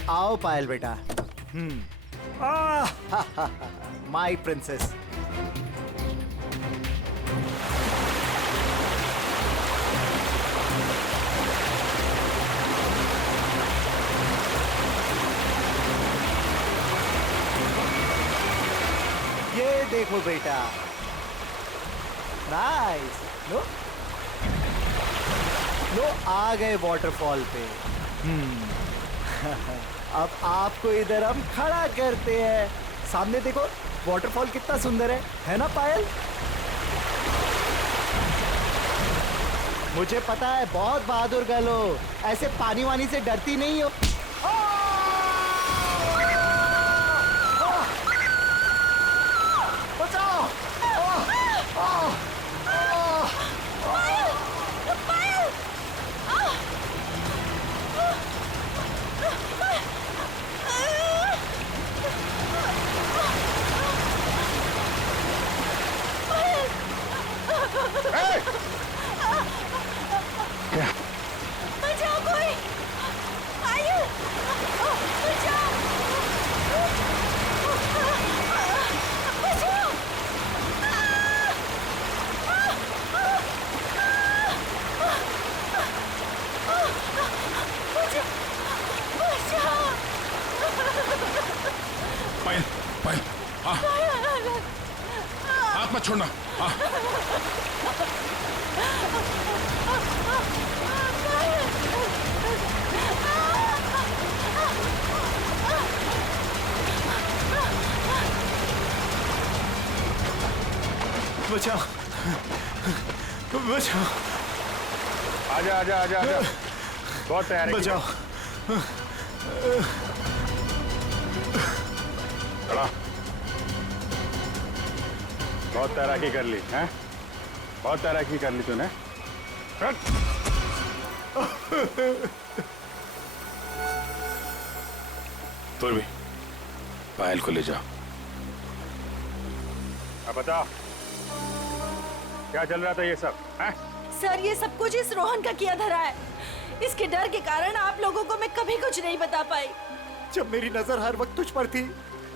आओ पायल बेटा। My princess. ये देखो बेटा, नाइस। लो लो, आ गए वाटरफॉल पे। अब आपको इधर हम खड़ा करते हैं। सामने देखो, वाटरफॉल कितना सुंदर है ना पायल? मुझे पता है बहुत बहादुर गर्ल हो, ऐसे पानी वानी से डरती नहीं हो। बचाओ! बचाओ कोई! पायल! पायल पायल हाँ हाथ मत छोड़ना हाँ बचाओ बचाओ आजा आजा आजा आजा बहुत तैयार है बचाओ खड़ा बहुत तैराकी कर ली हैं बहुत तैराकी कर ली तूने तो भी पायल को ले जाओ अब बताओ क्या चल रहा था ये सब हैं सर ये सब कुछ इस रोहन का किया धरा है। इसके डर के कारण आप लोगों को मैं कभी कुछ नहीं बता पाई। जब मेरी नजर हर वक्त तुझ पर थी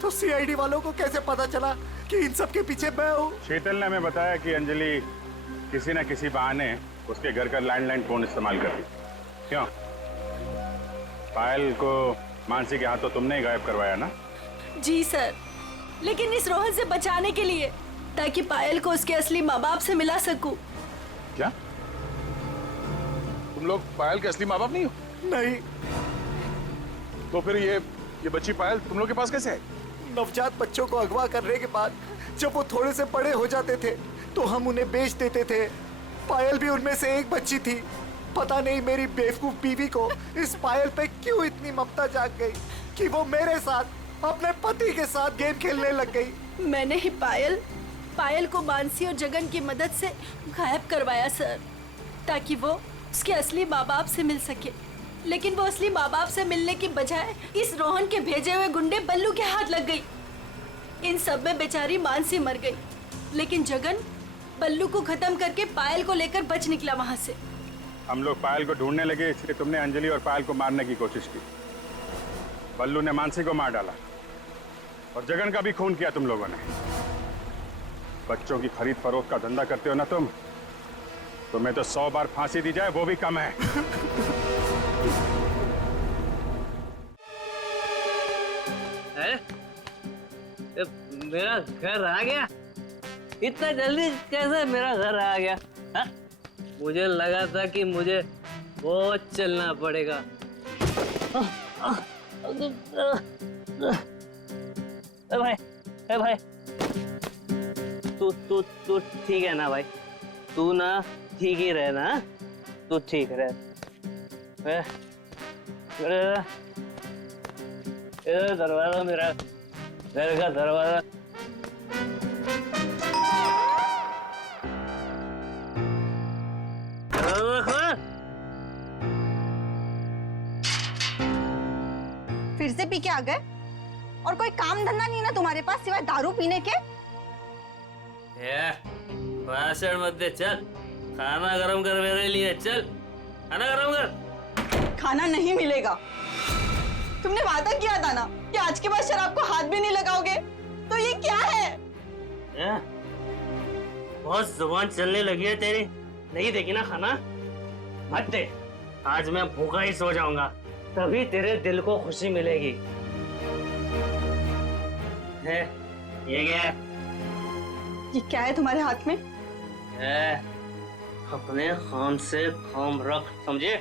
तो सीआईडी वालों को कैसे पता चला कि इन सब के पीछे मैं हूँ? शीतल ने हमें बताया कि अंजलि किसी न किसी बहाने उसके घर का लैंडलाइन फोन इस्तेमाल करती। क्यों? पायल को मानसी के हाथों तुमने ही गायब करवाया ना? जी सर, लेकिन इस रोहन से बचाने के लिए, ताकि पायल को उसके असली माँ बाप से मिला सकूं। क्या तुम लोग पायल के असली माँ बाप नहीं हो? नहीं। तो फिर ये बच्ची पायल तुम लोग के पास कैसे आई? नवजात बच्चों को अगवा करने के बाद जब वो थोड़े से बड़े हो जाते थे तो हम उन्हें बेच देते थे। पायल भी उनमें से एक बच्ची थी। पता नहीं मेरी बेवकूफ बीवी को इस पायल पे क्यों इतनी ममता जाग गई कि वो मेरे साथ अपने पति के साथ गेम खेलने लग गई। मैंने ही पायल को मानसी और जगन की मदद से गायब करवाया सर, ताकि वो उसके असली माँ बाप से मिल सके। लेकिन वो असली माँ बाप से मिलने की बजाय इस रोहन के भेजे हुए गुंडे बल्लू के हाथ लग गई। इन सब में बेचारी मानसी मर गई, लेकिन जगन बल्लू को खत्म करके पायल को लेकर बच निकला वहां से। हम लोग पायल को ढूंढने लगे, इसलिए तुमने अंजलि और पायल को मारने की कोशिश की। बल्लू ने मानसी को मार डाला और जगन का भी खून किया तुम लोगों ने। बच्चों की खरीद फरोख्त का धंधा करते हो ना तुम, तुम्हें तो 100 बार फांसी दी जाए वो भी कम है। मेरा घर आ गया? इतना जल्दी कैसे मेरा घर आ गया? हा? मुझे लगा था कि मुझे बहुत चलना पड़ेगा। भाई तू ठीक है ना भाई? तू ना ठीक ही रहे ना? तू ठीक रहे। इधर दरवाजा, मेरा घर का दरवाजा। फिर से पी के आ गए? और कोई काम धंधा नहीं ना तुम्हारे पास सिवाय दारू पीने के? भाषण मत दे, चल खाना गरम कर मेरे लिए। चल खाना गरम कर। खाना नहीं मिलेगा। तुमने वादा किया था ना कि आज के बाद शराब को हाथ भी नहीं लगाओगे, तो ये क्या है? बहुत जुबान चलने लगी है तेरी। नहीं देगी ना खाना? मत दे। आज मैं भूखा ही सो जाऊंगा, तभी तेरे दिल को खुशी मिलेगी। है ये क्या है? ये क्या है तुम्हारे हाथ में? अपने काम से काम रख, समझे?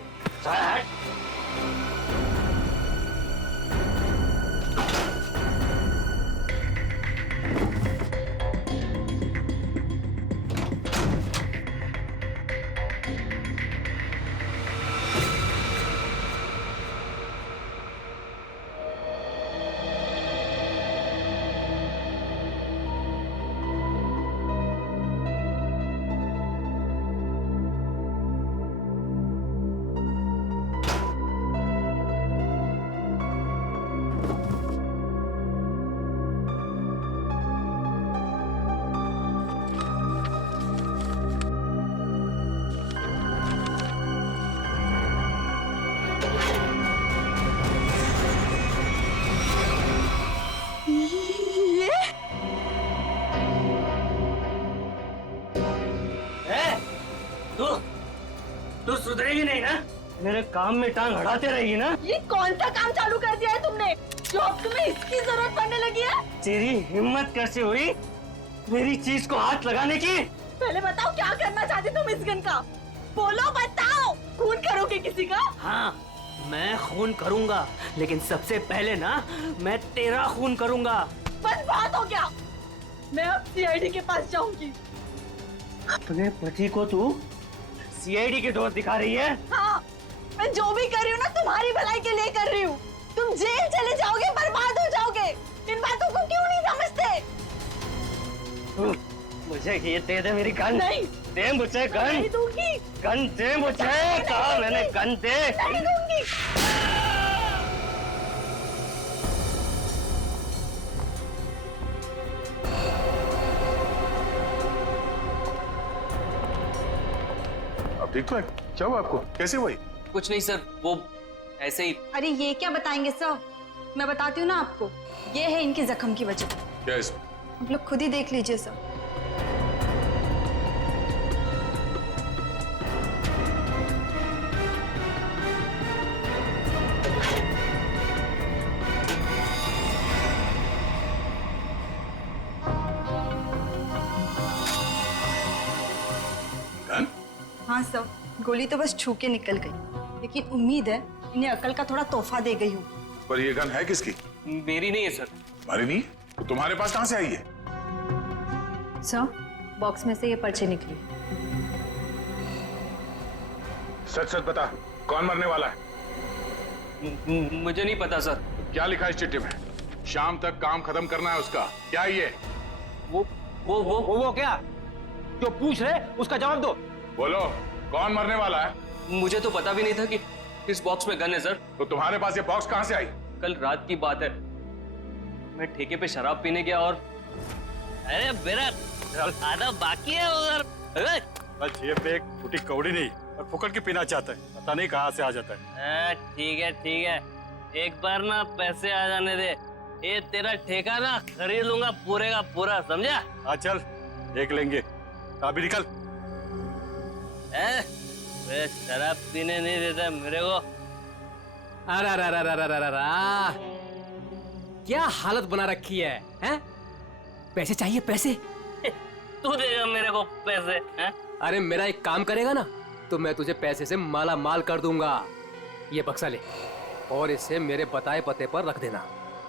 तू सुधरेगी नहीं ना? मेरे काम में टांग अड़ाते रहेगी ना? ये कौन सा काम चालू कर दिया है तुमने? जो अब तुम्हें इसकी जरूरत पड़ने लगी है? तेरी हिम्मत कैसे हुई मेरी चीज को हाथ लगाने की? पहले बताओ क्या करना चाहते तुम इस गन का? बोलो बताओ। खून करोगे किसी का? हाँ मैं खून करूंगा, लेकिन सबसे पहले ना मैं तेरा खून करूंगा। बस बात हो गया। मैं अब सीआईडी के पास जाऊंगी। अपने पति को तू सीआईडी के दोस्त दिखा रही है? हाँ, मैं जो भी कर रही हूँ ना तुम्हारी भलाई के लिए कर रही हूँ। तुम जेल चले जाओगे, बर्बाद हो जाओगे। इन बातों को क्यों नहीं समझते? मुझे ये दे दे मेरी गन। नहीं दे मुझे गन। नहीं दूंगी। गन दे मुझे। कहा मैंने गन दे। नहीं दूंगी। अब ठीक तो है? क्या हुआ आपको? कैसे हुई? कुछ नहीं सर, वो ऐसे ही। अरे ये क्या बताएंगे सर? मैं बताती हूँ ना आपको। ये है इनके जख्म की वजह। क्या इसमें? आप लोग खुद ही देख लीजिए सर। हाँ सर, गोली तो बस छू के निकल गई, लेकिन उम्मीद है इन्हें अकल का थोड़ा तोहफा दे गई हूँ। पर ये गन है किसकी? मेरी नहीं है सर। तुम्हारी नहीं? तो तुम्हारे पास कहाँ से आई है? सर, बॉक्स में से ये पर्चे निकली। सच सच बता, कौन मरने वाला है? मुझे नहीं पता सर। क्या लिखा है इस चिट्ठी में? शाम तक काम खत्म करना है उसका। क्या ये? वो क्या जो पूछ रहे उसका जवाब दो। बोलो, कौन मरने वाला है? मुझे तो पता भी नहीं था कि इस बॉक्स में गन है सर। तो तुम्हारे पास ये बॉक्स कहाँ से आई? कल रात की बात है, मैं ठेके पे शराब पीने गया और अरे मेरा आधा बाकी है उधर। बस जेब में एक फूटी कौड़ी नहीं और फुकट के पीना चाहता है, पता नहीं कहाँ से आ जाता है। ठीक है, एक बार ना पैसे आ जाने दे, ये तेरा ठेका ना खरीद लूंगा पूरे का पूरा, समझा? हाँ चल देख लेंगे, अभी निकल। शराब पीने नहीं देता मेरे को। अरे क्या हालत बना रखी है, हैं? पैसे चाहिए पैसे? तू देगा मेरे को पैसे, हैं? अरे मेरा एक काम करेगा ना तो मैं तुझे पैसे से माला माल कर दूंगा। ये बक्सा ले और इसे मेरे बताए पते पर रख देना।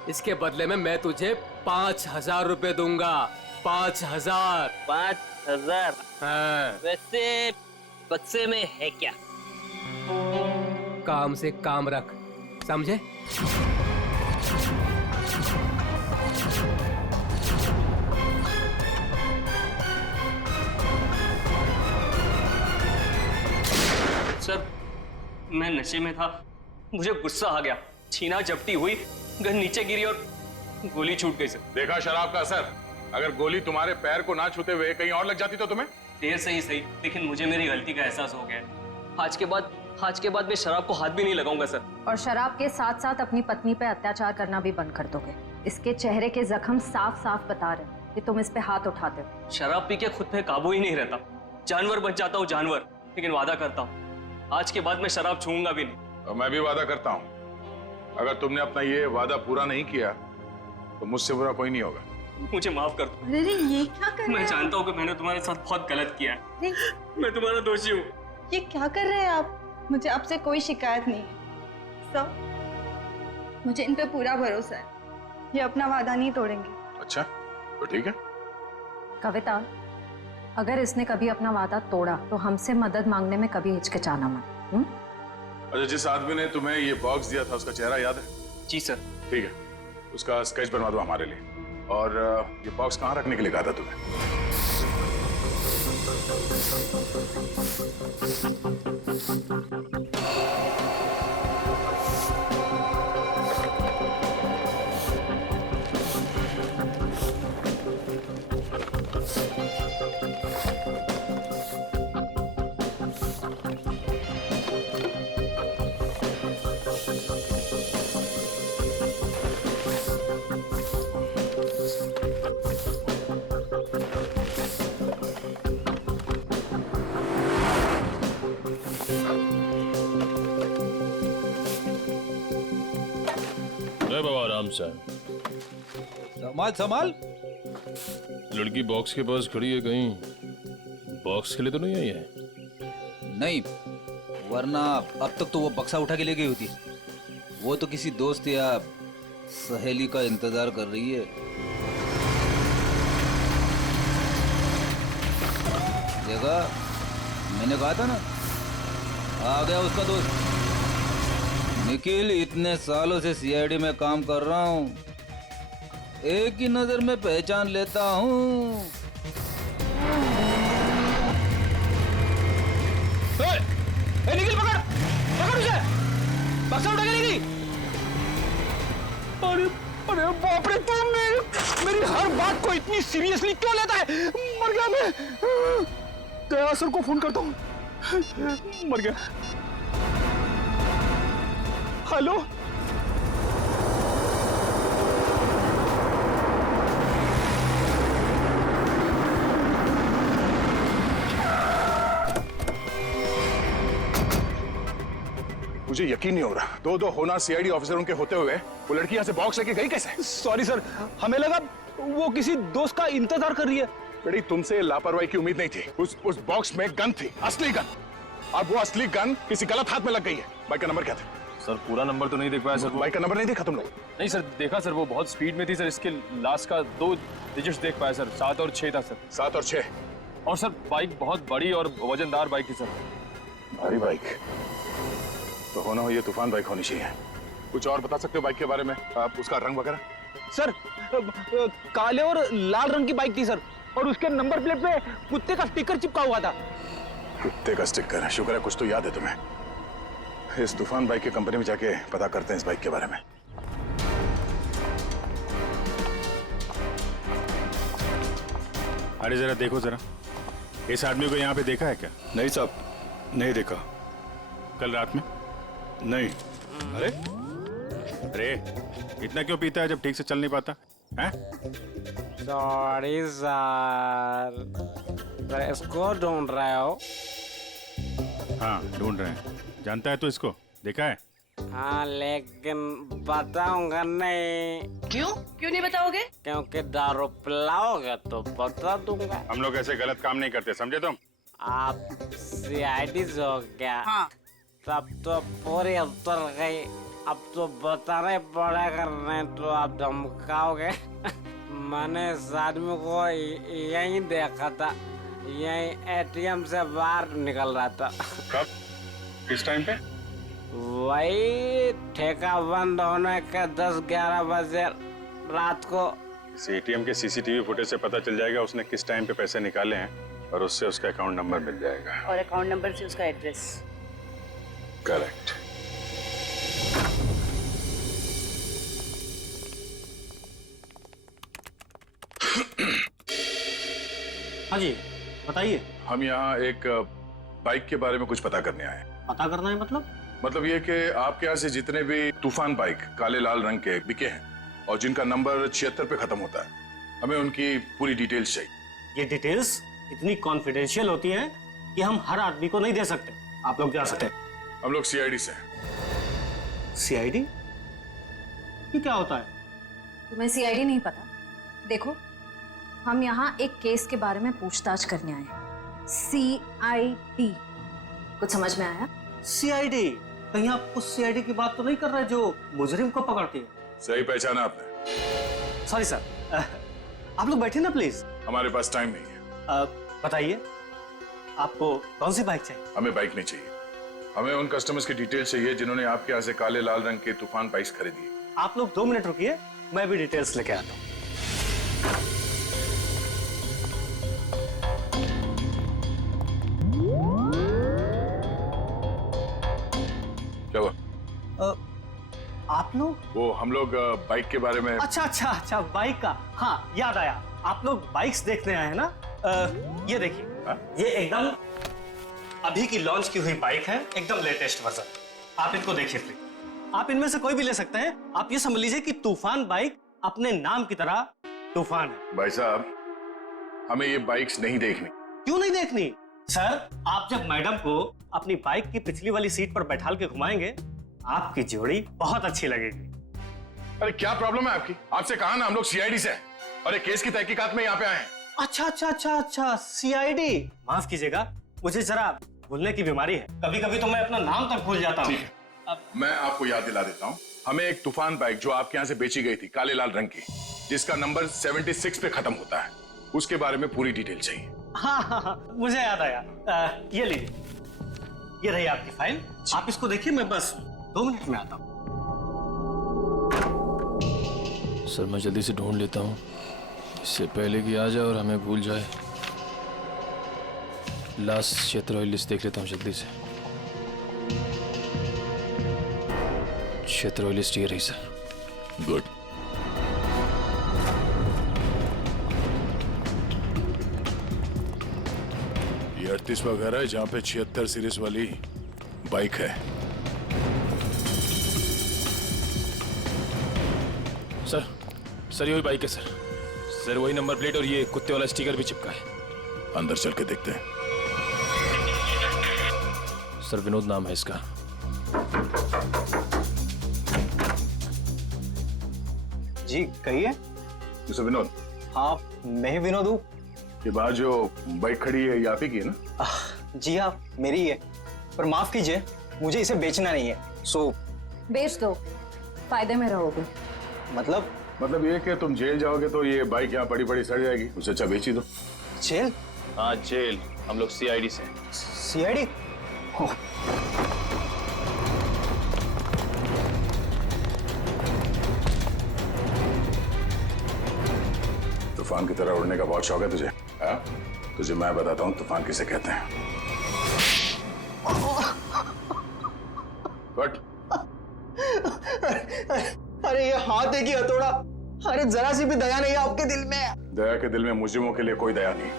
इसके बदले में मैं तुझे 5,000 रुपए दूंगा। 5,000। 5,000? हाँ। वैसे बक्से में है क्या? काम से काम रख, समझे? सर मैं नशे में था, मुझे गुस्सा आ गया, छीना झपटी हुई, गन नीचे गिरी और गोली छूट गई सर। देखा शराब का असर? अगर गोली तुम्हारे पैर को ना छूते हुए कहीं और लग जाती तो तुम्हें? देर से ही सही, लेकिन मुझे मेरी गलती का एहसास हो गया। आज के बाद मैं शराब को हाथ भी नहीं लगाऊंगा सर। और शराब के साथ साथ अपनी पत्नी पे अत्याचार करना भी बंद कर दोगे। इसके चेहरे के जख्म साफ साफ बता रहे कि तुम इस पे हाथ उठाते हो। शराब पी के खुद पे काबू ही नहीं रहता, जानवर बन जाता हूँ जानवर। लेकिन वादा करता हूँ आज के बाद मैं शराब छूऊंगा भी नहीं। और मैं भी वादा करता हूँ अगर तुमने अपना ये वादा पूरा नहीं किया तो मुझसे बुरा कोई नहीं होगा। मुझे माफ कर दो। अरे ये क्या कर रहे हैं? मैं जानता हूँ कि मैंने तुम्हारे साथ बहुत गलत किया है। मैं तुम्हारा दोषी हूँ। ये क्या कर रहे हैं आप? मुझे आपसे कोई शिकायत नहीं है सर, मुझे इन पे पूरा भरोसा है। ये अपना वादा नहीं तोड़ेंगे। अच्छा तो ठीक है। कविता, अगर इसने कभी अपना वादा तोड़ा तो हमसे मदद मांगने में कभी हिचकिचाना मत। अच्छा, जिस आदमी ने तुम्हें ये बॉक्स दिया था उसका चेहरा याद है? जी सर। ठीक है, उसका स्केच बनवा दो हमारे लिए। और ये बॉक्स कहाँ रखने के लिए कहा था तुम्हें? बाबा आराम से। संभाल संभाल। लड़की बॉक्स के पास खड़ी है, कहीं बॉक्स के लिए तो नहीं आई है? नहीं, वरना अब तक तो वो बक्सा उठा के ले गई होती। वो तो किसी दोस्त या सहेली का इंतजार कर रही है। देखा, मैंने कहा था ना, आ गया उसका दोस्त निखिल। इतने सालों से सीआईडी में काम कर रहा हूँ, एक ही नजर में पहचान लेता हूँ। निखिल पकड़ पकड़ उसे, बक्सा उठा के ले गई। अरे अरे बाप रे, तुम मेरी हर बात को इतनी सीरियसली क्यों लेता है? मर गया मैं। दया सर को फोन करता हूँ। मर गया। हेलो, मुझे यकीन नहीं हो रहा, दो होना सीआईडी ऑफिसरों के होते हुए वो लड़की यहाँ से बॉक्स लेके गई कैसे? सॉरी सर, हमें लगा वो किसी दोस्त का इंतजार कर रही है। बेटी, तुमसे लापरवाही की उम्मीद नहीं थी। उस बॉक्स में गन थी, असली गन। अब वो असली गन किसी गलत हाथ में लग गई है। बाइक का नंबर क्या था? सर पूरा नंबर तो नहीं देख पाया सर। बाइक का नंबर नहीं देखा तुम लोग? नहीं सर, देखा सर, वो बहुत स्पीड में थी सर। इसके लास्ट का 2 डिजिट्स देख पाया सर, 7 और 6 था सर। 7 और 6। और सर बाइक बहुत बड़ी और वजनदार बाइक थी सर। भारी बाइक तो होना हो, ये तूफान बाइक होनी चाहिए। कुछ और बता सकते हो बाइक के बारे में? आप उसका रंग वगैरह? सर काले और लाल रंग की बाइक थी सर, और उसके नंबर प्लेट पे कुत्ते का स्टिकर चिपका हुआ था। कुत्ते का स्टिकर? शुक्र है कुछ तो याद है तुम्हें। इस तूफान बाइक की कंपनी में जाके पता करते हैं इस बाइक के बारे में। अरे जरा देखो जरा, इस आदमी को यहाँ पे देखा है क्या? नहीं साहब, नहीं देखा। कल रात में? नहीं। अरे अरे, इतना क्यों पीता है जब ठीक से चल नहीं पाता है? सॉरी सर, इसको ढूंढ रहे हो? हाँ ढूंढ रहे हैं। जानता है तो इसको? देखा है? हाँ, लेकिन बताऊंगा नहीं। क्यों नहीं बताओगे? क्योंकि दारू पिलाओगे तो बता दूंगा। हम लोग ऐसे गलत काम नहीं करते, समझे तुम? आप सीआईडी हो क्या? हाँ। तब तो पूरी उतर गई। अब तो बताना पड़ेगा, नहीं तो आप धमकाओगे। मैंने इस आदमी को यहीं देखा था, यहीं एटीएम से बाहर निकल रहा था। कब? किस टाइम पे? वही ठेका बंद होने के 10-11 बजे रात को। इस एटीएम के सीसीटीवी फुटेज से पता चल जाएगा उसने किस टाइम पे पैसे निकाले हैं, और उससे उसका अकाउंट नंबर मिल जाएगा। और अकाउंट नंबर से उसका एड्रेस। करेक्ट। हाँ जी बताइए। हम यहाँ एक बाइक के बारे में कुछ पता करने आए। पता करना है मतलब ये कि आपके यहाँ से जितने भी तूफान बाइक काले लाल रंग के बिके हैं और जिनका नंबर 76 पे खत्म होता है, हमें उनकी पूरी डिटेल्स चाहिए। ये डिटेल्स इतनी कॉन्फिडेंशियल होती हैं कि हम हर आदमी को नहीं दे सकते। आप लोग जा सकते हैं। हम लोग सीआईडी से हैं। सीआईडी? ये क्या होता है? तुम्हें सीआईडी नहीं पता? देखो, हम यहाँ एक केस के बारे में पूछताछ करने आए हैं। सीआईडी, कुछ समझ में आया? सीआईडी? कहीं आप उस सीआईडी की बात तो नहीं कर रहे जो मुजरिम को पकड़ती है? सही पहचाना आपने। सॉरी सर, आप लोग बैठे ना प्लीज। हमारे पास टाइम नहीं है। बताइए, आपको कौन सी बाइक चाहिए? हमें बाइक नहीं चाहिए, हमें उन कस्टमर्स की डिटेल्स चाहिए जिन्होंने आपके यहाँ से काले लाल रंग के तूफान बाइक्स खरीदी। आप लोग 2 मिनट रुकिए, मैं भी डिटेल्स लेके आता हूँ। क्या हुआ? आप लोग? वो हम लोग बाइक के बारे में। अच्छा, बाइक का। हाँ याद आया, आप लोग बाइक्स देखने आए हैं ना? ये देखिए, ये एकदम अभी की लॉन्च की हुई बाइक है, एकदम लेटेस्ट वर्जन। आप इनको देखिए प्लीज। आप इनमें से कोई भी ले सकते हैं। आप ये समझ लीजिए कि तूफान बाइक अपने नाम की तरह तूफान है। भाई साहब, हमें ये बाइक्स नहीं देखनी। क्यों नहीं देखनी? सर, आप जब मैडम को अपनी बाइक की पिछली वाली सीट पर बैठाल के घुमाएंगे, आपकी जोड़ी बहुत अच्छी लगेगी। अरे क्या प्रॉब्लम है आपकी? आपसे कहा ना हम लोग सीआईडी से हैं और एक केस की तहकीकात में यहाँ पे आए हैं। अच्छा अच्छा अच्छा अच्छा, सीआईडी। माफ कीजिएगा, मुझे जरा भूलने की बीमारी है, कभी कभी तो मैं अपना नाम तक भूल जाता हूँ। मैं आपको याद दिला देता हूँ, हमें एक तूफान बाइक जो आपके यहाँ से बेची गई थी काले लाल रंग की, जिसका नंबर 76 पे खत्म होता है, उसके बारे में पूरी डिटेल चाहिए। हाँ, मुझे याद आया। ये लीजिए, ये रही आपकी फाइल, आप इसको देखिए, मैं बस 2 मिनट में आता हूँ। सर मैं जल्दी से ढूंढ लेता हूँ, इससे पहले कि आ जाए और हमें भूल जाए। लास्ट क्षेत्र लिस्ट देख लेता हूँ जल्दी से। क्षेत्र लिस्ट ये रही सर। गुड। ये 38वां घर है जहाँ पे 76 सीरीज वाली बाइक है। सर ये वही बाइक है सर, वही नंबर प्लेट और ये कुत्ते वाला स्टिकर भी चिपका है। अंदर चल के देखते हैं। सर विनोद नाम है इसका। जी कहिए। मिस्टर विनोद? हाँ मैं ही विनोद हूँ। ये बाहर जो बाइक खड़ी है ये आप ही की है ना? जी हाँ मेरी ही है, पर माफ कीजिए मुझे इसे बेचना नहीं है। सो बेच दो, फायदे में रहोगे। मतलब ये कि तुम जेल जाओगे तो ये बाइक यहाँ पड़ी पड़ी सड़ जाएगी, उससे अच्छा बेच ही दो। जेल? हाँ जेल, हम लोग सीआईडी से। सीआईडी? तूफान की तरह उड़ने का बहुत शौक है तुझे? हाँ? तुझे मैं बताता हूँ तूफान किसे कहते हैं। कट। अरे ये हाथ है कि हथौड़ा? अरे जरा सी भी दया नहीं आपके दिल में? दया के दिल में मुजरिमों के लिए कोई दया नहीं।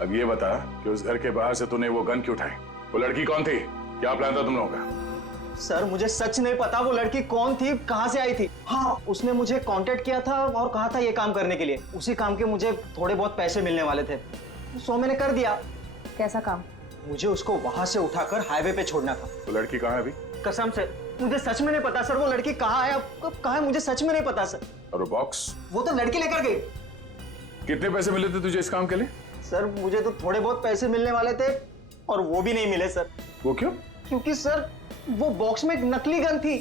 अब ये बता कि उस घर के बाहर से तूने वो गन क्यों उठाई? वो लड़की कौन थी? क्या प्लान था तुम लोगों का? सर मुझे सच नहीं पता वो लड़की कौन थी, कहाँ से आई थी। हाँ उसने मुझे कांटेक्ट किया था और कहा था ये काम करने के लिए। उसी काम के मुझे थोड़े बहुत पैसे मिलने वाले थे, सो मैंने कर दिया। कैसा काम? मुझे उसको वहां से उठाकर हाईवे पे छोड़ना था। वो लड़की कहाँ है अभी? कसम से मुझे सच में नहीं पता सर, वो लड़की कहाँ है, अब कहाँ है मुझे सच में नहीं पता सर। और वो बॉक्स? वो तो लड़की लेकर गई। कितने पैसे मिले थे तुझे इस काम के लिए? सर मुझे तो थोड़े बहुत पैसे मिलने वाले थे और वो भी नहीं मिले सर। वो क्यों? क्योंकि सर वो बॉक्स में एक नकली गन थी।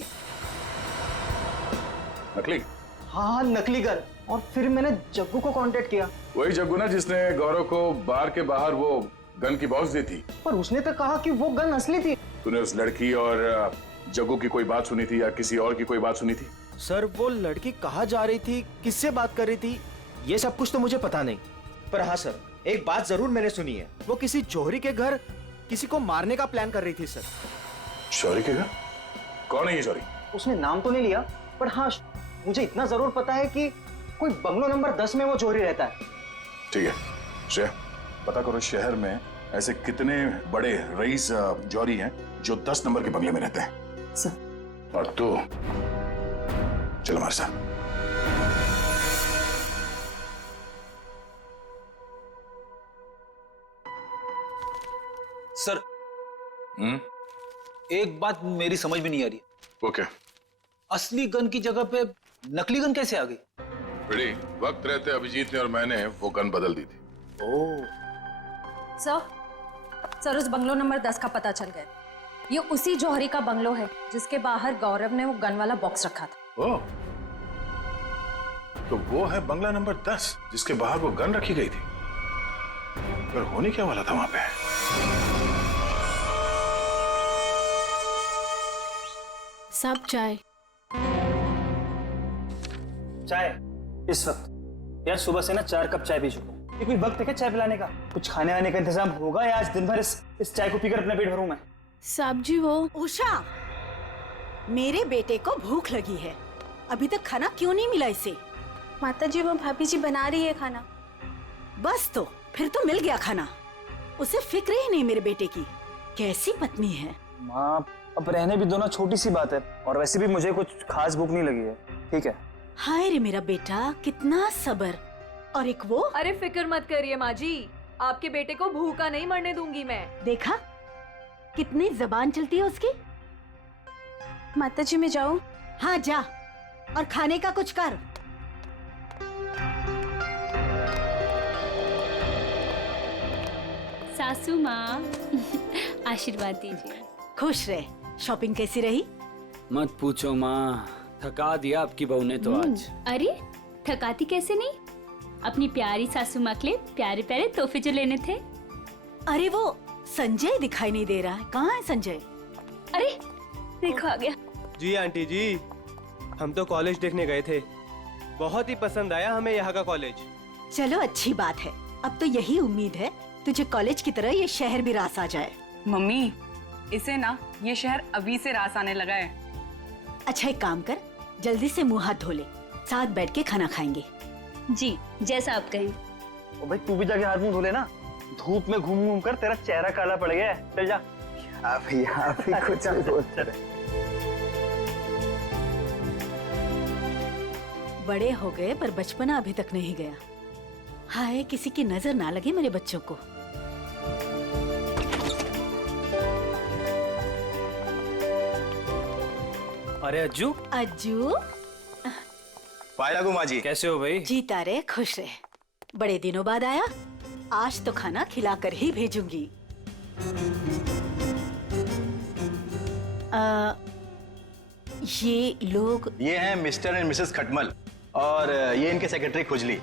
नकली? हाँ नकली गन। और फिर मैंने जग्गू को कांटेक्ट किया। वही जग्गू ना जिसने गौरव को बार के बाहर वो गन की बॉक्स दी थी। पर उसने तो कहा कि वो गन असली थी। तूने उस लड़की और जग्गू की कोई बात सुनी थी या किसी और की कोई बात सुनी थी? सर वो लड़की कहाँ जा रही थी, किससे बात कर रही थी, ये सब कुछ तो मुझे पता नहीं। पर हाँ सर एक बात जरूर मैंने सुनी है, वो किसी जौहरी के घर किसी को मारने का प्लान कर रही थी सर। जौहरी के घर? कौन है ये जौहरी? उसने नाम तो नहीं लिया, पर हाँ मुझे इतना जरूर पता है कि कोई बंगलो नंबर 10 में वो जौहरी रहता है। ठीक है श्रेया, पता करो शहर में ऐसे कितने बड़े रईस जौहरी हैं जो 10 नंबर के बंगले में रहते हैं। सर। और तू चल हमारे साथ। सर एक बात मेरी समझ में नहीं आ रही। वो क्या? असली गन की जगह पे नकली गन कैसे आ गई? बेटी, वक्त रहते अभिजीत ने और मैंने वो गन बदल दी थी। सर उस बंगलो नंबर 10 का पता चल गया। ये उसी जौहरी का बंगलो है जिसके बाहर गौरव ने वो गन वाला बॉक्स रखा था। ओह, तो वो है बंगला नंबर 10 जिसके बाहर वो गन रखी गई थी। पर होने क्या वाला था वहां पे? सब चाय इस वक्त? यार सुबह से ना 4 कप चाय पी चुका हूँ। ये कोई वक्त है क्या चाय पिलाने का? कुछ खाने वाने का इंतजाम होगा या आज दिन भर इस चाय को पीकर अपना पेट भरूं मैं? साहब जी वो उषा, मेरे बेटे को भूख लगी है, अभी तक खाना क्यों नहीं मिला इसे? माता जी वो भाभी जी बना रही है खाना। बस तो फिर तो मिल गया खाना। उसे फिक्र ही नहीं मेरे बेटे की। कैसी पत्नी है। माँ अब रहने भी दो ना, छोटी सी बात है, और वैसे भी मुझे कुछ खास भूख नहीं लगी है। ठीक है। हाय रे मेरा बेटा, कितना सब्र। और एक वो। अरे फिक्र मत करिए माँ जी, आपके बेटे को भूखा नहीं मरने दूंगी मैं। देखा कितनी जबान चलती है उसकी। माता जी मैं जाऊं? हाँ जा, और खाने का कुछ कर। सासू माँ आशीर्वाद दीजिए। खुश रहे। शॉपिंग कैसी रही? मत पूछो माँ, थका दिया आपकी बहू ने तो आज। अरे थकाती कैसे नहीं, अपनी प्यारी सासू माँ के लिए प्यारे प्यारे तोहफे जो लेने थे। अरे वो संजय दिखाई नहीं दे रहा है, कहाँ है संजय? अरे देखो आ गया। जी आंटी जी, हम तो कॉलेज देखने गए थे, बहुत ही पसंद आया हमें यहाँ का कॉलेज। चलो अच्छी बात है। अब तो यही उम्मीद है तुझे कॉलेज की तरह ये शहर भी रास आ जाए। मम्मी, इसे ना ये शहर अभी से रास आने लगा है। अच्छा एक काम कर, जल्दी से मुंह हाथ धो ले, साथ बैठ के खाना खाएंगे। जी जैसा आप कहें। ओ भाई तू भी जाके हाथ मुंह धो ले ना, धूप में घूम घूम कर तेरा चेहरा काला पड़ गया है। चल जा। आप ही कुछ भी बोलते रहे। बड़े हो गए पर बचपना अभी तक नहीं गया। हाय किसी की नजर ना लगे मेरे बच्चों को। अरे अज्जू। अज्जू पायला माँ जी, कैसे हो भाई? जीता रहे, खुश रहे। बड़े दिनों बाद आया, आज तो खाना खिला कर ही भेजूंगी। ये लोग? ये हैं मिस्टर एंड मिसेस खटमल और ये इनके सेक्रेटरी खुजली।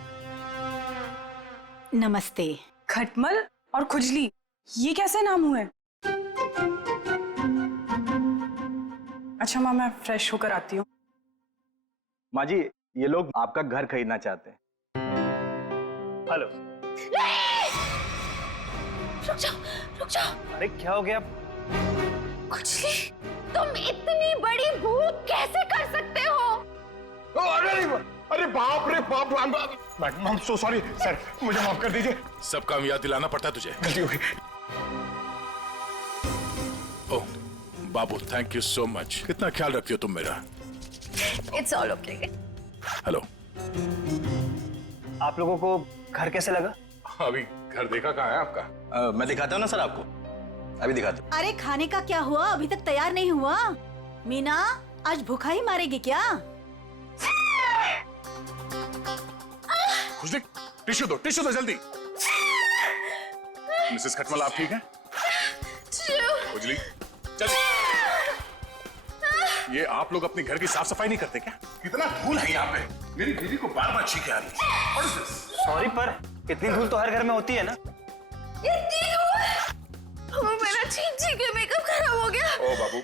नमस्ते। खटमल और खुजली, ये कैसे नाम हुए? अच्छा माँ, मैं फ्रेश होकर आती हूँ। माँ जी, ये लोग आपका घर खरीदना चाहते हैं। हेलो। रुक जाओ, रुक जाओ। अरे क्या हो गया? खुजली, तुम इतनी बड़ी भूल कैसे कर सकते हो? अरे बाप रे बाप, madam I'm so sorry sir, मुझे माफ कर दीजिए। सब काम याद दिलाना पड़ता है तुझे। गलती हो गई। ओह बाबू, थैंक यू सो मच। कितना ख्याल रखती हो तुम मेरा। It's all okay. हेलो। आप लोगों को घर कैसे लगा? अभी घर देखा कहाँ है आपका? मैं दिखाता हूँ ना सर आपको, अभी दिखाता हूँ। अरे खाने का क्या हुआ, अभी तक तैयार नहीं हुआ। मीना आज भूखा ही मारेगी क्या? खुजली, टिश्यू दो जल्दी। मिसेस खटमल आप ठीक हैं? खुजली चल। ये आप लोग अपने घर की साफ सफाई नहीं करते क्या? कितना धूल है यहाँ पे, मेरी बीवी को बार बार छींके आ रही है। What is this? सॉरी पर इतनी धूल तो हर घर में होती है ना। मेरा चींची के मेकअप खराब हो गया। ओ बाबू।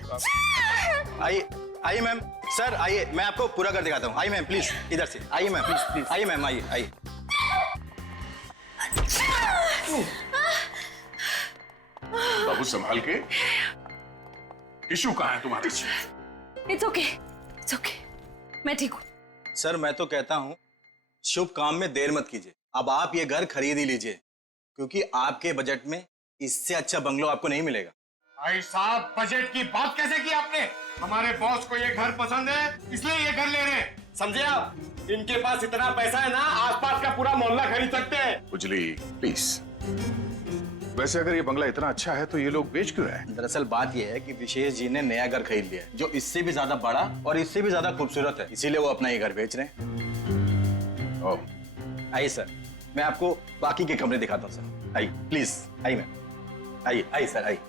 आइए मैम, सर आइए, मैं आपको पूरा घर दिखाता हूँ। आइए मैम प्लीज, इधर से आइए मैम, प्लीज आइए मैम, आइए। बाबू संभाल के। टिश्यू कहाँ है तुम्हारे? इट्स ओके, मैं ठीक हूँ। सर मैं तो कहता हूँ शुभ काम में देर मत कीजिए, अब आप ये घर खरीद ही लीजिए, क्योंकि आपके बजट में इससे अच्छा बंगलो आपको नहीं मिलेगा। भाई साहब, बजट की बात कैसे की आपने? हमारे बॉस को ये घर पसंद है, इसलिए ये घर ले रहे हैं, समझे आप? इनके पास इतना पैसा है ना, आसपास का पूरा मोहल्ला खरीद सकते हैं। खुजली प्लीज। वैसे अगर ये बंगला इतना अच्छा है तो ये लोग बेच क्यों रहे हैं? दरअसल बात ये है कि विशेष जी ने नया घर खरीद लिया है, जो इससे भी ज्यादा बड़ा और इससे भी ज्यादा खूबसूरत है, इसीलिए वो अपना ये घर बेच रहे हैं। ओह आइए सर, मैं आपको बाकी के कमरे दिखाता हूँ सर। आइए प्लीज, आइए मैम, आइए सर, आइए।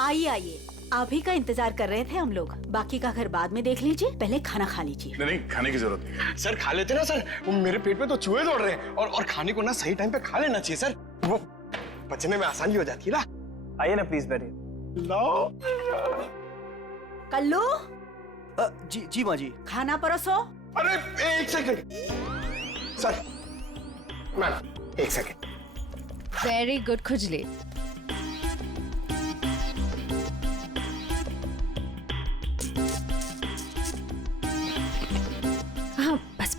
आइए, आप ही का इंतजार कर रहे थे हम लोग। बाकी का घर बाद में देख लीजिए, पहले खाना खा लीजिए। नहीं, खाने की जरूरत नहीं है। सर खा लेते ना सर, मेरे पेट में तो चूहे दौड़ रहे हैं, और खाने को ना सही टाइम पे खा लेना चाहिए सर, वो पचने में आसानी हो जाती है ना। आइए ना प्लीज बैठिए। लो कल्लू। जी माँ जी। खाना परोसो। अरे एक सेकंड सर, मैम एक सेकंड। वेरी गुड खुजली। हाँ बस।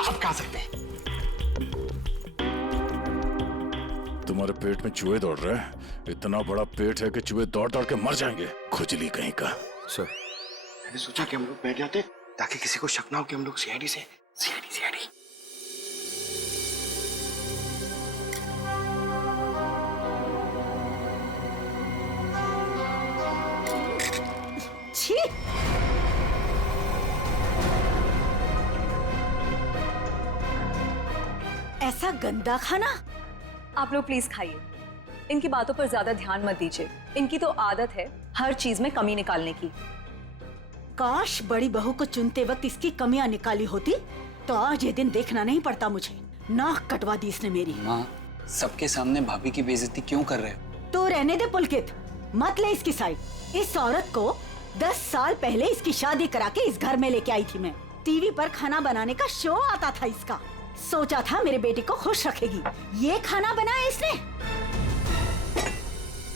आप खा सकते हैं। तुम्हारे पेट में चूहे दौड़ रहे हैं? इतना बड़ा पेट है कि चूहे दौड़ दौड़ के मर जाएंगे। खुजली कहीं का। सर मैंने सोचा कि हम लोग बैठ जाते ताकि किसी को शक ना हो कि हम लोग सीआईडी से। छी! ऐसा गंदा खाना। आप लोग प्लीज खाइए, इनकी बातों पर ज्यादा ध्यान मत दीजिए। इनकी तो आदत है हर चीज में कमी निकालने की। काश बड़ी बहू को चुनते वक्त इसकी कमियां निकाली होती तो आज ये दिन देखना नहीं पड़ता मुझे। नाक कटवा दी इसने मेरी। माँ, सबके सामने भाभी की बेइज्जती क्यों कर रहे हो? तो रहने दे पुलकित, मत ले इसकी साइड। इस औरत को 10 साल पहले इसकी शादी करा के इस घर में लेके आई थी मैं। टीवी पर खाना बनाने का शो आता था इसका। सोचा था मेरे बेटे को खुश रखेगी, ये खाना बनाया इसने।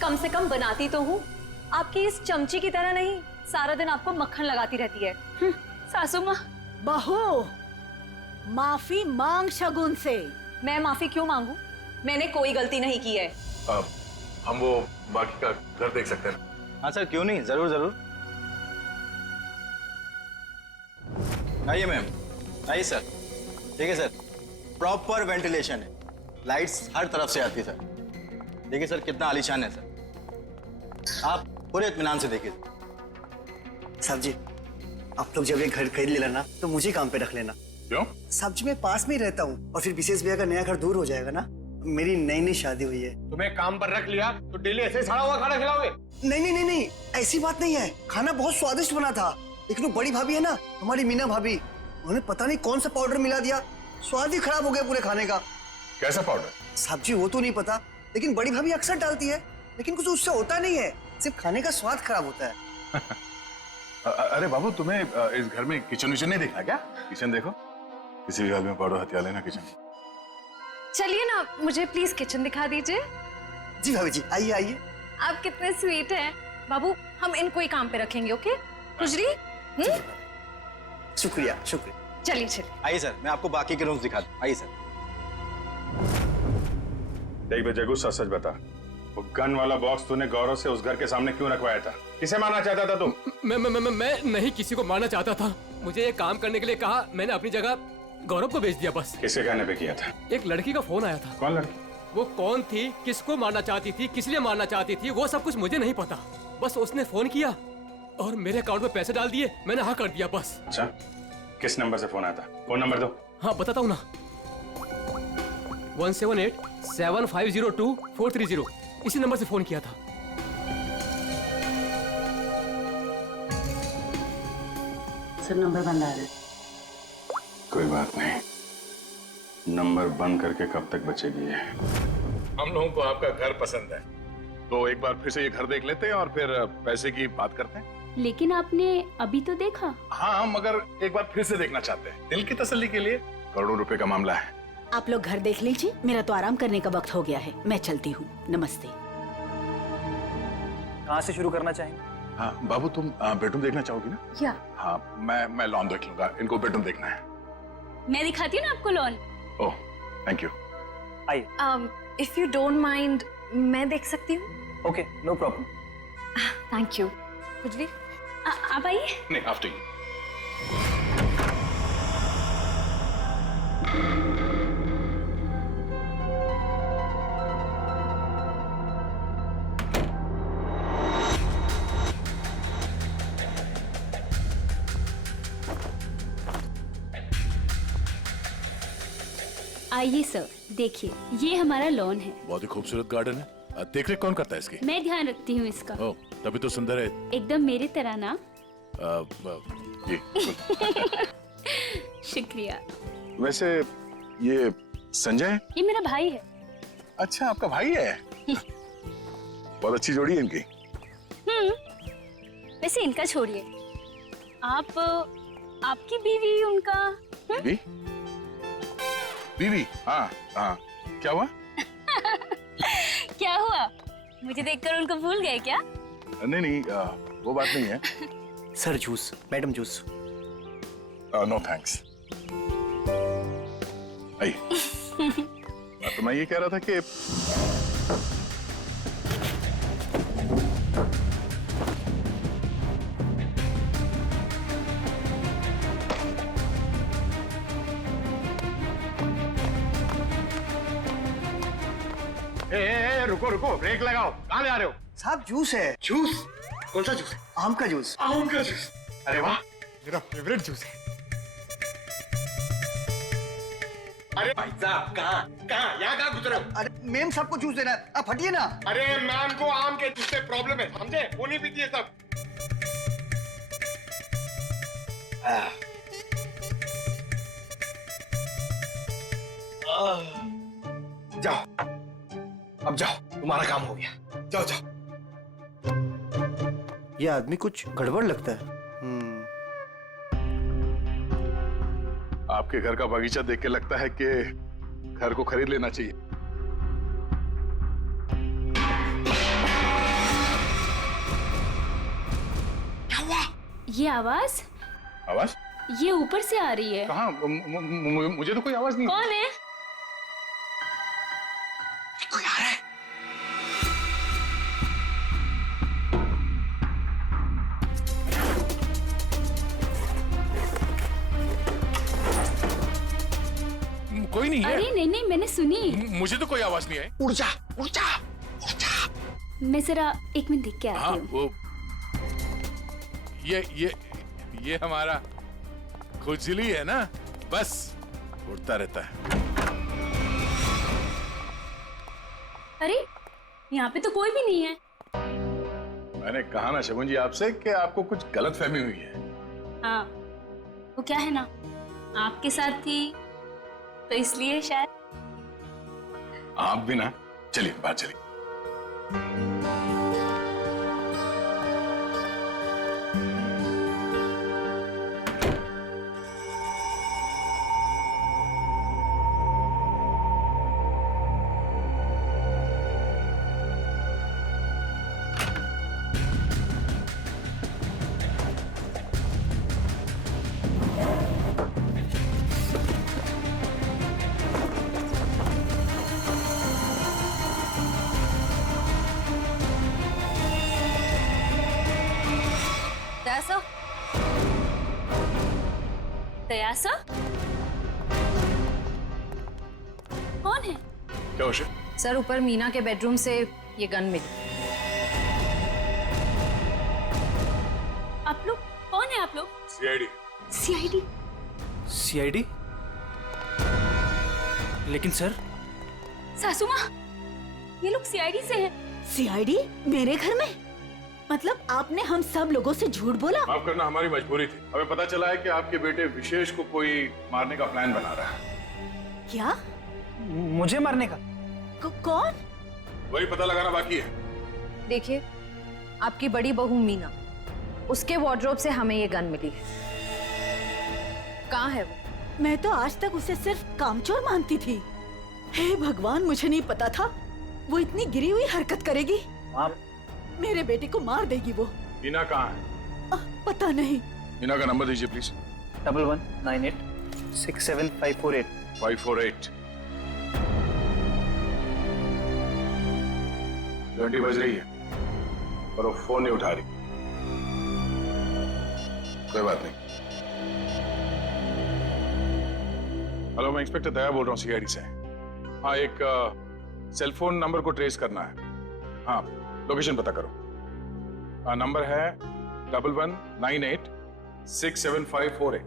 कम से कम बनाती तो हूँ, आपकी इस चमची की तरह नहीं सारा दिन आपको मक्खन लगाती रहती है। सासू माँ। बहू, माफी मांग शगुन से। मैं माफी क्यों मांगू? मैंने कोई गलती नहीं की है। हम वो बाकी का घर देख सकते हैं? हाँ सर, क्यों नहीं, जरूर जरूर। आइए मैम, आइए सर। ठीक है सर, प्रॉपर वेंटिलेशन है, लाइट्स हर तरफ से आती है सर। देखिए सर कितना आलीशान है सर, आप पूरे इत्मीनान से देखिए। साहब जी, आप लोग जब ये घर खरीद लेना ना तो मुझे काम पे रख लेना। क्यों? साहब जी मैं पास में ही रहता हूँ और फिर विशेष भैया का नया घर दूर हो जाएगा ना। मेरी नई नई शादी हुई है। तुम्हें काम पर रख लिया तो डेली ऐसे सड़ा हुआ खाना खिलाओगे? नहीं नहीं नहीं नहीं, ऐसी बात नहीं है। खाना बहुत स्वादिष्ट बना था, लेकिन वो बड़ी भाभी है ना, हमारी मीना भाभी, उन्होंने पता नहीं कौन सा पाउडर मिला दिया, स्वाद ही खराब हो गया पूरे खाने का। कैसा पाउडर? साहब जी वो तो नहीं पता, लेकिन बड़ी भाभी अक्सर डालती है, लेकिन कुछ उससे होता नहीं है, सिर्फ खाने का स्वाद खराब होता है। अरे बाबू, तुम्हें इस घर में किचन विचन नहीं देखा क्या? किचन देखो, किसी भी हाल में पाउडर हथिया लेना किचन। चलिए ना, मुझे प्लीज किचन दिखा दीजिए। जी भाभी जी, आइए आइए। आप कितने स्वीट हैं। बाबू, हम इनको ही काम पे रखेंगे, ओके? खुजरी? शुक्रिया शुक्रिया। चलिए चलिए। आइए सर, मैं आपको बाकी के रूम्स दिखा दूं। आइए सर। देख बे जगू, सच सच बता, वो गन वाला बॉक्स तूने गौरव से उस घर के सामने क्यों रखवाया था? किसे मारना चाहता था तू? मैं नहीं किसी को मारना चाहता था। मुझे ये काम करने के लिए कहा, मैंने अपनी जगह गौरव को भेज दिया बस। किसके कहने पे किया था? एक लड़की का फोन आया था। कौन लड़की? वो कौन थी, किसको मारना चाहती थी, किस लिए मारना चाहती थी, वो सब कुछ मुझे नहीं पता। बस उसने फोन किया और मेरे अकाउंट में पैसे डाल दिए, मैंने हाँ कर दिया बस। अच्छा, किस नंबर से फोन आया था? फोन नंबर दो। हाँ बताता हूँ ना, 178-7502-430, इसी नंबर से फोन किया था। सर नंबर बंद आ रहा है। कोई बात नहीं, नंबर बंद करके कब तक बचेगी ये? हम लोगों को आपका घर पसंद है, तो एक बार फिर से ये घर देख लेते हैं और फिर पैसे की बात करते हैं। लेकिन आपने अभी तो देखा। हाँ, मगर एक बार फिर से देखना चाहते हैं, दिल की तसल्ली के लिए। करोड़ों रुपए का मामला है। आप लोग घर देख लीजिए, मेरा तो आराम करने का वक्त हो गया है, मैं चलती हूँ। नमस्ते। कहाँ से शुरू करना चाहेंगे? हाँ बाबू, तुम बेडरूम देखना चाहोगी ना? या हाँ, मैं लॉन देख लूंगा, इनको बेडरूम देखना है। मैं दिखाती हूँ ना आपको लॉन। Oh, thank you. आइए। इफ यू डोंट माइंड, मैं देख सकती हूँ? Okay, no problem. Thank you. खुजरी, आप आइए। नहीं, आफ्टर यू। आइए सर, देखिए ये हमारा लॉन है। बहुत ही खूबसूरत गार्डन है। देख रेख कौन करता है इसकी? मैं ध्यान रखती हूँ इसका। ओह, तभी तो सुंदर है। एकदम मेरी तरह ना। जी शुक्रिया। वैसे ये संजय? ये मेरा भाई है। अच्छा, आपका भाई है? बहुत अच्छी जोड़ी है इनकी। वैसे इनका छोड़िए, आप आपकी बीवी उनका। बीवी? बीवी? हाँ हाँ, क्या हुआ? क्या हुआ? मुझे देखकर उनको भूल गए क्या? नहीं नहीं, वो बात नहीं है। Sir juice, madam juice. No thanks. आइए। तो मैं ये कह रहा था कि रुको रुको, ब्रेक लगाओ। कहाँ ले आ रहे हो? साहब जूस है। जूस? कौन सा जूस है? आम का जूस। आम का जूस। अरे वाह, मेरा फेवरेट जूस है। अरे भाई साहब कहाँ यहाँ कहाँ गुजरे? अरे मैम सबको जूस देना है, आप हटिए ना। अरे मैम को आम के जूस से प्रॉब्लम है, समझे? वो नहीं पीती है सब। जाओ, अब जाओ, तुम्हारा काम हो गया। जाओ जाओ। ये आदमी कुछ गड़बड़ लगता है। आपके घर का बगीचा देख के लगता है कि घर को खरीद लेना चाहिए। क्या हुआ? ये आवाज आवाज ये ऊपर से आ रही है। कहाँ? मुझे तो कोई आवाज नहीं। कौन है? कोई आ रहा है। कोई नहीं है। अरे नहीं, मैंने सुनी। मुझे तो कोई आवाज नहीं आई। उड़ जा, उड़ जा, उड़ जा। मैं जरा 1 मिनट देख के आती हूँ। वो ये हमारा खुजली है ना, बस उड़ता रहता है। अरे यहाँ पे तो कोई भी नहीं है। मैंने कहा ना शगुन जी आपसे कि आपको कुछ गलतफहमी हुई है। हाँ, वो क्या है ना, आपके साथ थी तो इसलिए शायद। आप भी ना, चलिए बाहर चलिए। दयासा, दयासा कौन है? क्या उसे? सर, ऊपर मीना के बेडरूम से ये गन मिली। आप लोग कौन है? आप लोग सीआईडी। सीआईडी? सीआईडी? लेकिन सर, सासू माँ, ये लोग सीआईडी से हैं। सीआईडी मेरे घर में? मतलब आपने हम सब लोगों से झूठ बोला? माफ करना, हमारी मजबूरी थी। हमें पता चला है कि आपके बेटे विशेष को कोई मारने का प्लान बना रहा है। क्या? मुझे मारने का? कौन? वही पता लगाना बाकी है। देखिए, आपकी बड़ी बहू मीना, उसके वार्डरोब से हमें ये गन मिली है। कहाँ है वो? मैं तो आज तक उसे सिर्फ कामचोर मानती थी। हे भगवान, मुझे नहीं पता था वो इतनी गिरी हुई हरकत करेगी। आप मेरे बेटे को मार देगी वो। मीना कहाँ है? पता नहीं। मीना का नंबर दीजिए प्लीज। 1198 67548 548। घंटी बज रही है पर वो फोन नहीं उठा रही। कोई बात नहीं। हेलो, मैं इंस्पेक्टर दया बोल रहा हूँ सीआईडी से। हाँ, एक सेलफोन नंबर को ट्रेस करना है। हाँ, लोकेशन पता करो। नंबर है 1198 67548।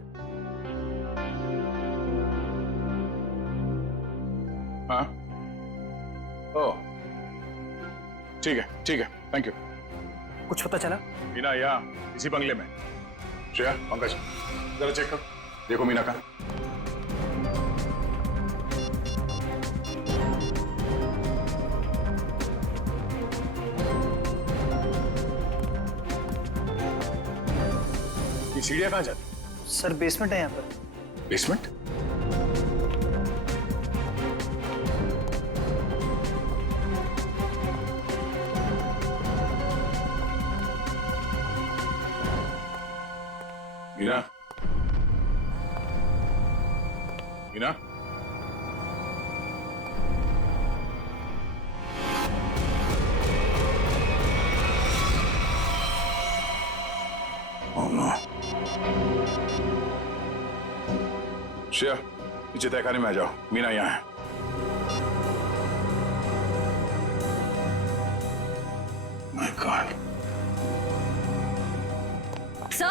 हाँ, ओ ठीक है, ठीक है, थैंक यू। कुछ पता चला? मीना यहाँ इसी बंगले में। श्रेया, पंकज, जरा चेक कर, देखो मीना का। ये सीढ़ियाँ कहाँ जाती? सर, बेसमेंट है यहाँ पर। Basement? Meena, Meena, oh no. Shreya, नीचे तहखाने में आ जाओ, मीना यहाँ है। My God. सर,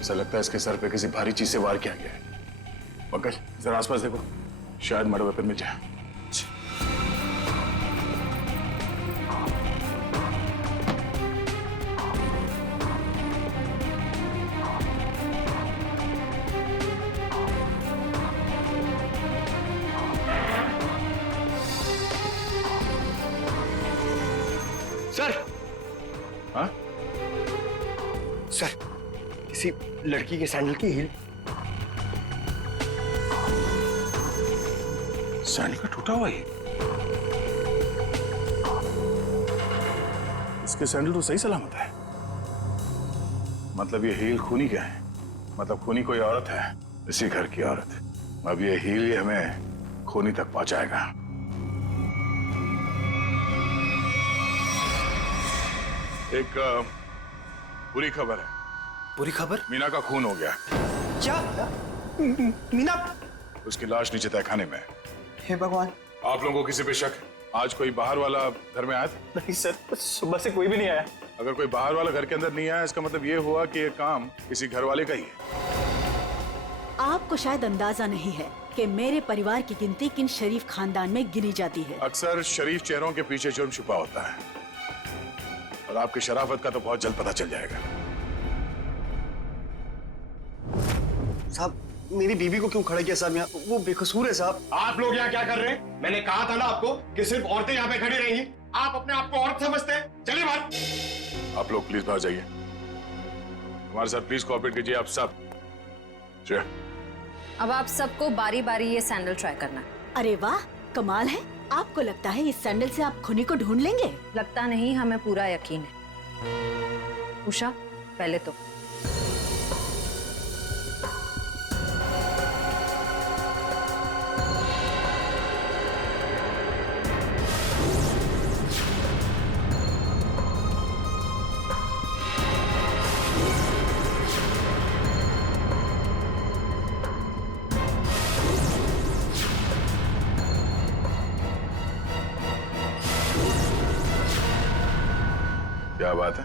ऐसा लगता है इसके सर पे किसी भारी चीज से वार किया गया है। पंकज जरा आसपास देखो, शायद मर्डर वेपन मिल जाए। सर, हाँ सर, किसी लड़की के सैंडल की हील। सैंडल का टूटा हुआ है। इसके सैंडल तो सही सलामत है। मतलब ये हील खूनी क्या है? मतलब खूनी कोई औरत है, इसी घर की औरत। अब ये हील ही हमें खूनी तक पहुंचाएगा। एक बुरी खबर है। बुरी खबर? मीना का खून हो गया। क्या? मीना? उसकी लाश नीचे तहखाने में है। हे भगवान। आप लोगों को किसी पे शक? आज कोई बाहर वाला घर में आया था? नहीं सर, सुबह से कोई भी नहीं आया। अगर कोई बाहर वाला घर के अंदर नहीं आया, इसका मतलब ये हुआ कि ये काम किसी घर वाले का ही है। आपको शायद अंदाजा नहीं है कि मेरे परिवार की गिनती किन शरीफ खानदान में गिनी जाती है। अक्सर शरीफ चेहरों के पीछे जुर्म छुपा होता है, और आपकी शराफत का तो बहुत जल्द पता चल जाएगा। साहब, मेरी बीवी को क्यों खड़ा किया साहब यहाँ? वो बेकसूर है साहब। आप लोग यहाँ क्या कर रहे हैं? मैंने कहा था ना आपको कि सिर्फ औरतें यहाँ पे खड़ी रहेंगी। आप अपने आप को औरत समझते हैं। चलिए बाहर। आप लोग प्लीज बाहर जाइए। हमारे साथ प्लीज कोऑपरेट कीजिए आप सब। चलिए। अब आप सबको बारी बारी ये सैंडल ट्राई करना है। अरे वाह, कमाल है। आपको लगता है इस सैंडल से आप खूनी को ढूंढ लेंगे? लगता नहीं, हमें पूरा यकीन है। उषा, पहले तो क्या बात है?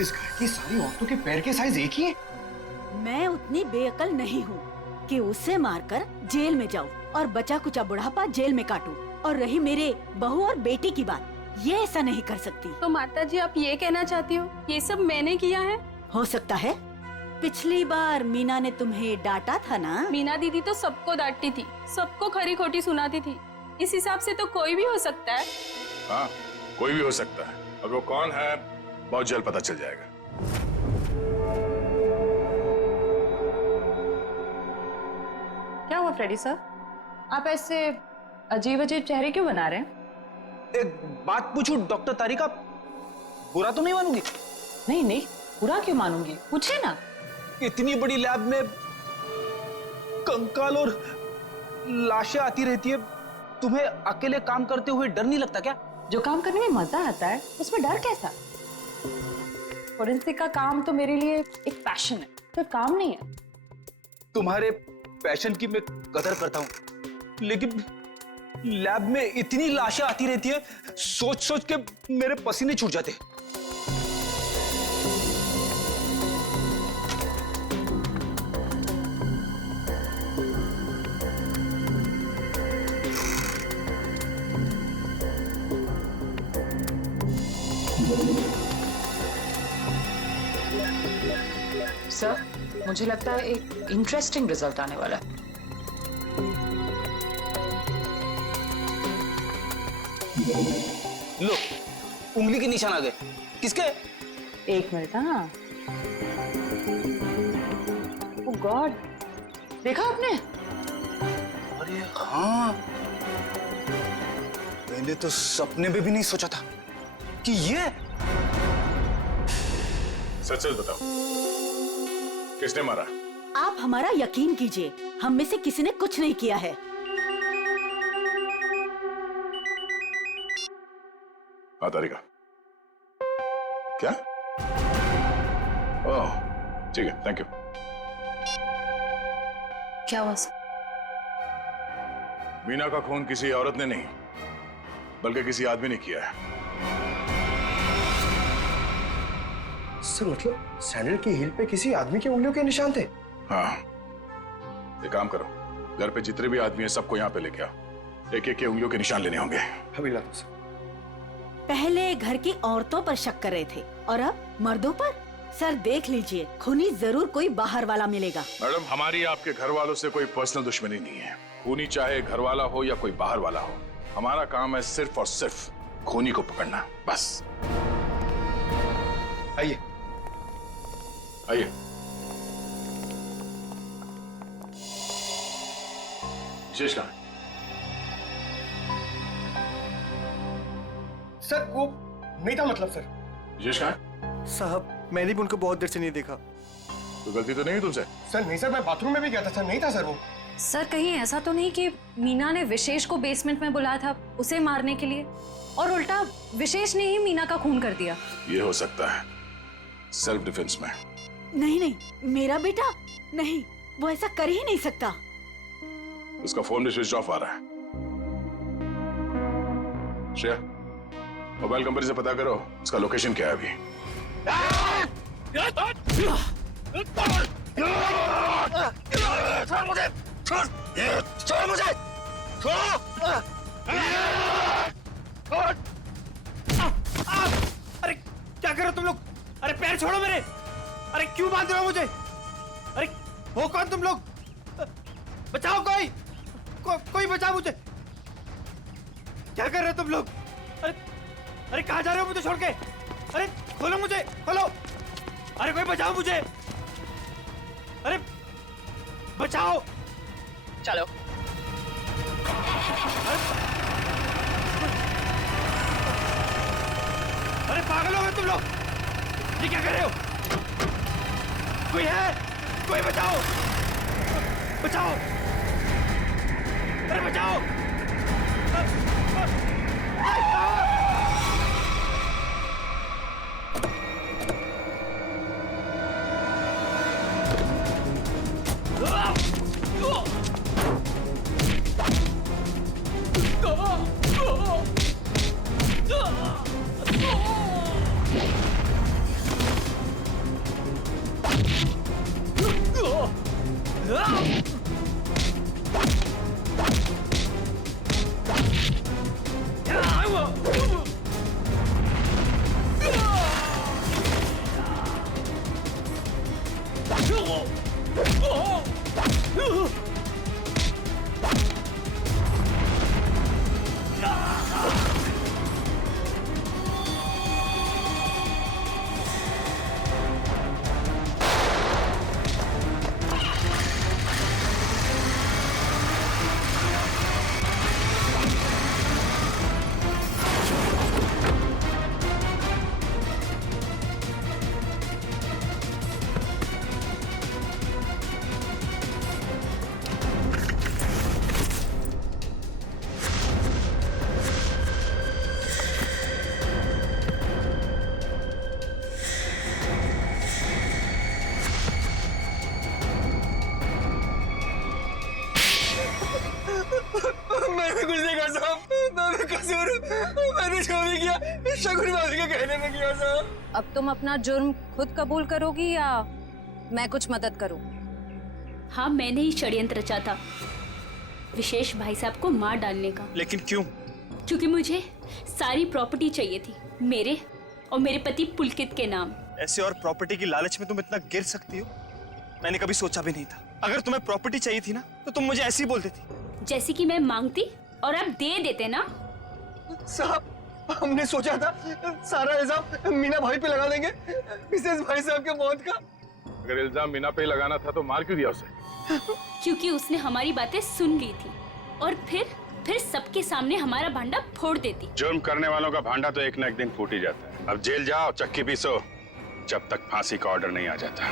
इस घर की सारी औरतों के पैर के साइज एक ही है। मैं उतनी बेअकल नहीं हूँ कि उसे मारकर जेल में जाऊँ और बचा कुचा बुढ़ापा जेल में काटूं। और रही मेरे बहू और बेटी की बात, ये ऐसा नहीं कर सकती। तो माता जी आप ये कहना चाहती हो ये सब मैंने किया है? हो सकता है। पिछली बार मीना ने तुम्हें डांटा था ना? मीना दीदी तो सबको डांटती थी, सबको खरी खोटी सुनाती थी। इस हिसाब से तो कोई भी हो सकता है। हाँ, कोई भी हो सकता है। और वो कौन है बहुत जल्द पता चल जाएगा। क्या हुआ फ्रेडी सर? आप ऐसे अजीब अजीब चेहरे क्यों बना रहे हैं? एक बात पूछूं डॉक्टर तारिका, बुरा तो नहीं मानूंगी? नहीं नहीं, बुरा क्यों मानूंगी, पूछे ना। इतनी बड़ी लैब में कंकाल और लाशें आती रहती है, तुम्हें अकेले काम करते हुए डर नहीं लगता क्या? जो काम करने में मजा आता है उसमें डर कैसा? फोरेंसिक का काम तो मेरे लिए एक पैशन है, तो काम नहीं है। तुम्हारे पैशन की मैं कदर करता हूँ, लेकिन लैब में इतनी लाशें आती रहती है, सोच सोच के मेरे पसीने छूट जाते। सर, मुझे लगता है एक इंटरेस्टिंग रिजल्ट आने वाला है। लो, उंगली के निशान आ गए। किसके? एक मिनट। हाँ, ओह गॉड, देखा आपने? अरे हाँ, मैंने तो सपने में भी नहीं सोचा था कि ये। सच सच बताओ, किसने मारा? आप हमारा यकीन कीजिए, हम में से किसी ने कुछ नहीं किया है। हाँ तारिका, क्या? ओह, ठीक है, थैंक यू। क्या हुआ सर? मीना का खून किसी औरत ने नहीं, बल्कि किसी आदमी ने किया है। सर मतलब सैंडल की हील पे किसी आदमी की उंगलियों के निशान थे? हाँ, एक काम करो, घर पे जितने भी आदमी हैं सबको यहाँ पे लेके आओ। एक एक के उंगलियों के निशान लेने होंगे। अभी लाता हूं सर। पहले घर की औरतों पर शक कर रहे थे और अब मर्दों पर। सर देख लीजिए, खूनी जरूर कोई बाहर वाला मिलेगा। मैडम, हमारी आपके घर वालों से कोई पर्सनल दुश्मनी नहीं है। खूनी चाहे घर वाला हो या कोई बाहर वाला हो, हमारा काम है सिर्फ और सिर्फ खूनी को पकड़ना, बस। आइए आइए। विशेष कहाँ है? सर वो नहीं था, मतलब सर। विशेष कहाँ है? साहब मैंने भी उनको बहुत देर से नहीं देखा। तो गलती तो नहीं है तुमसे? सर नहीं सर, मैं बाथरूम में भी गया था सर, नहीं था सर वो। सर कहीं ऐसा तो नहीं कि मीना ने विशेष को बेसमेंट में बुलाया था उसे मारने के लिए, और उल्टा विशेष ने ही मीना का खून कर दिया? ये हो सकता है, सेल्फ डिफेंस में। नहीं नहीं, मेरा बेटा नहीं, वो ऐसा कर ही नहीं सकता। उसका फोन भी स्विच ऑफ आ रहा है। श्रेया, मोबाइल कंपनी से पता करो उसका लोकेशन क्या है अभी। छोड़ मुझे, छोड़ मुझे, अरे क्या कर रहे हो तुम लोग? अरे पैर छोड़ो मेरे! अरे क्यों बांध रहे हो मुझे? अरे हो कौन तुम लोग? बचाओ कोई! कोई बचाओ मुझे! क्या कर रहे हो तुम लोग? अरे कहाँ जा रहे हो मुझे छोड़ के? अरे खोलो मुझे, खोलो! अरे कोई बचाओ मुझे! अरे बचाओ! चलो। अरे पागल हो गए तुम लोग! ये क्या कर रहे हो? कोई है? कोई बचाओ! बचाओ! अरे बचाओ! मैंने कुछ नहीं कहा साहब, मैं कसूर, मैंने जो भी किया शगुन भाभी के कहने में किया साहब। अब तुम अपना जुर्म खुद कबूल करोगी या मैं कुछ मदद करूं? हाँ, मैंने ही षड्यंत्र रचा था विशेष भाई साहब को मार डालने का। लेकिन क्यों? क्योंकि मुझे सारी प्रॉपर्टी चाहिए थी, मेरे और मेरे पति पुलकित के नाम। ऐसे और प्रॉपर्टी की लालच में तुम इतना गिर सकती हो? मैंने कभी सोचा भी नहीं था। अगर तुम्हें प्रॉपर्टी चाहिए थी ना तो तुम मुझे ऐसे ही बोल देती। जैसे कि मैं मांगती और आप दे देते ना। साहब हमने सोचा था सारा इल्जाम मीना भाई पे लगा देंगे, मिसेस भाई साहब के मौत का। अगर इल्जाम मीना पे ही लगाना था तो मार क्यों दिया उसे? क्योंकि उसने हमारी बातें सुन ली थी और फिर सबके सामने हमारा भांडा फोड़ देती। जुर्म करने वालों का भांडा तो एक न एक दिन फूट ही जाता है। अब जेल जाओ, चक्की पीसो, जब तक फांसी का ऑर्डर नहीं आ जाता।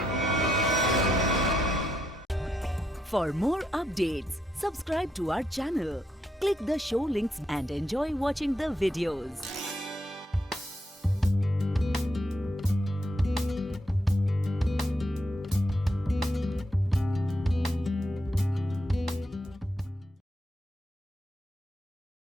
For more updates, subscribe to our channel, click the show links and enjoy watching the videos.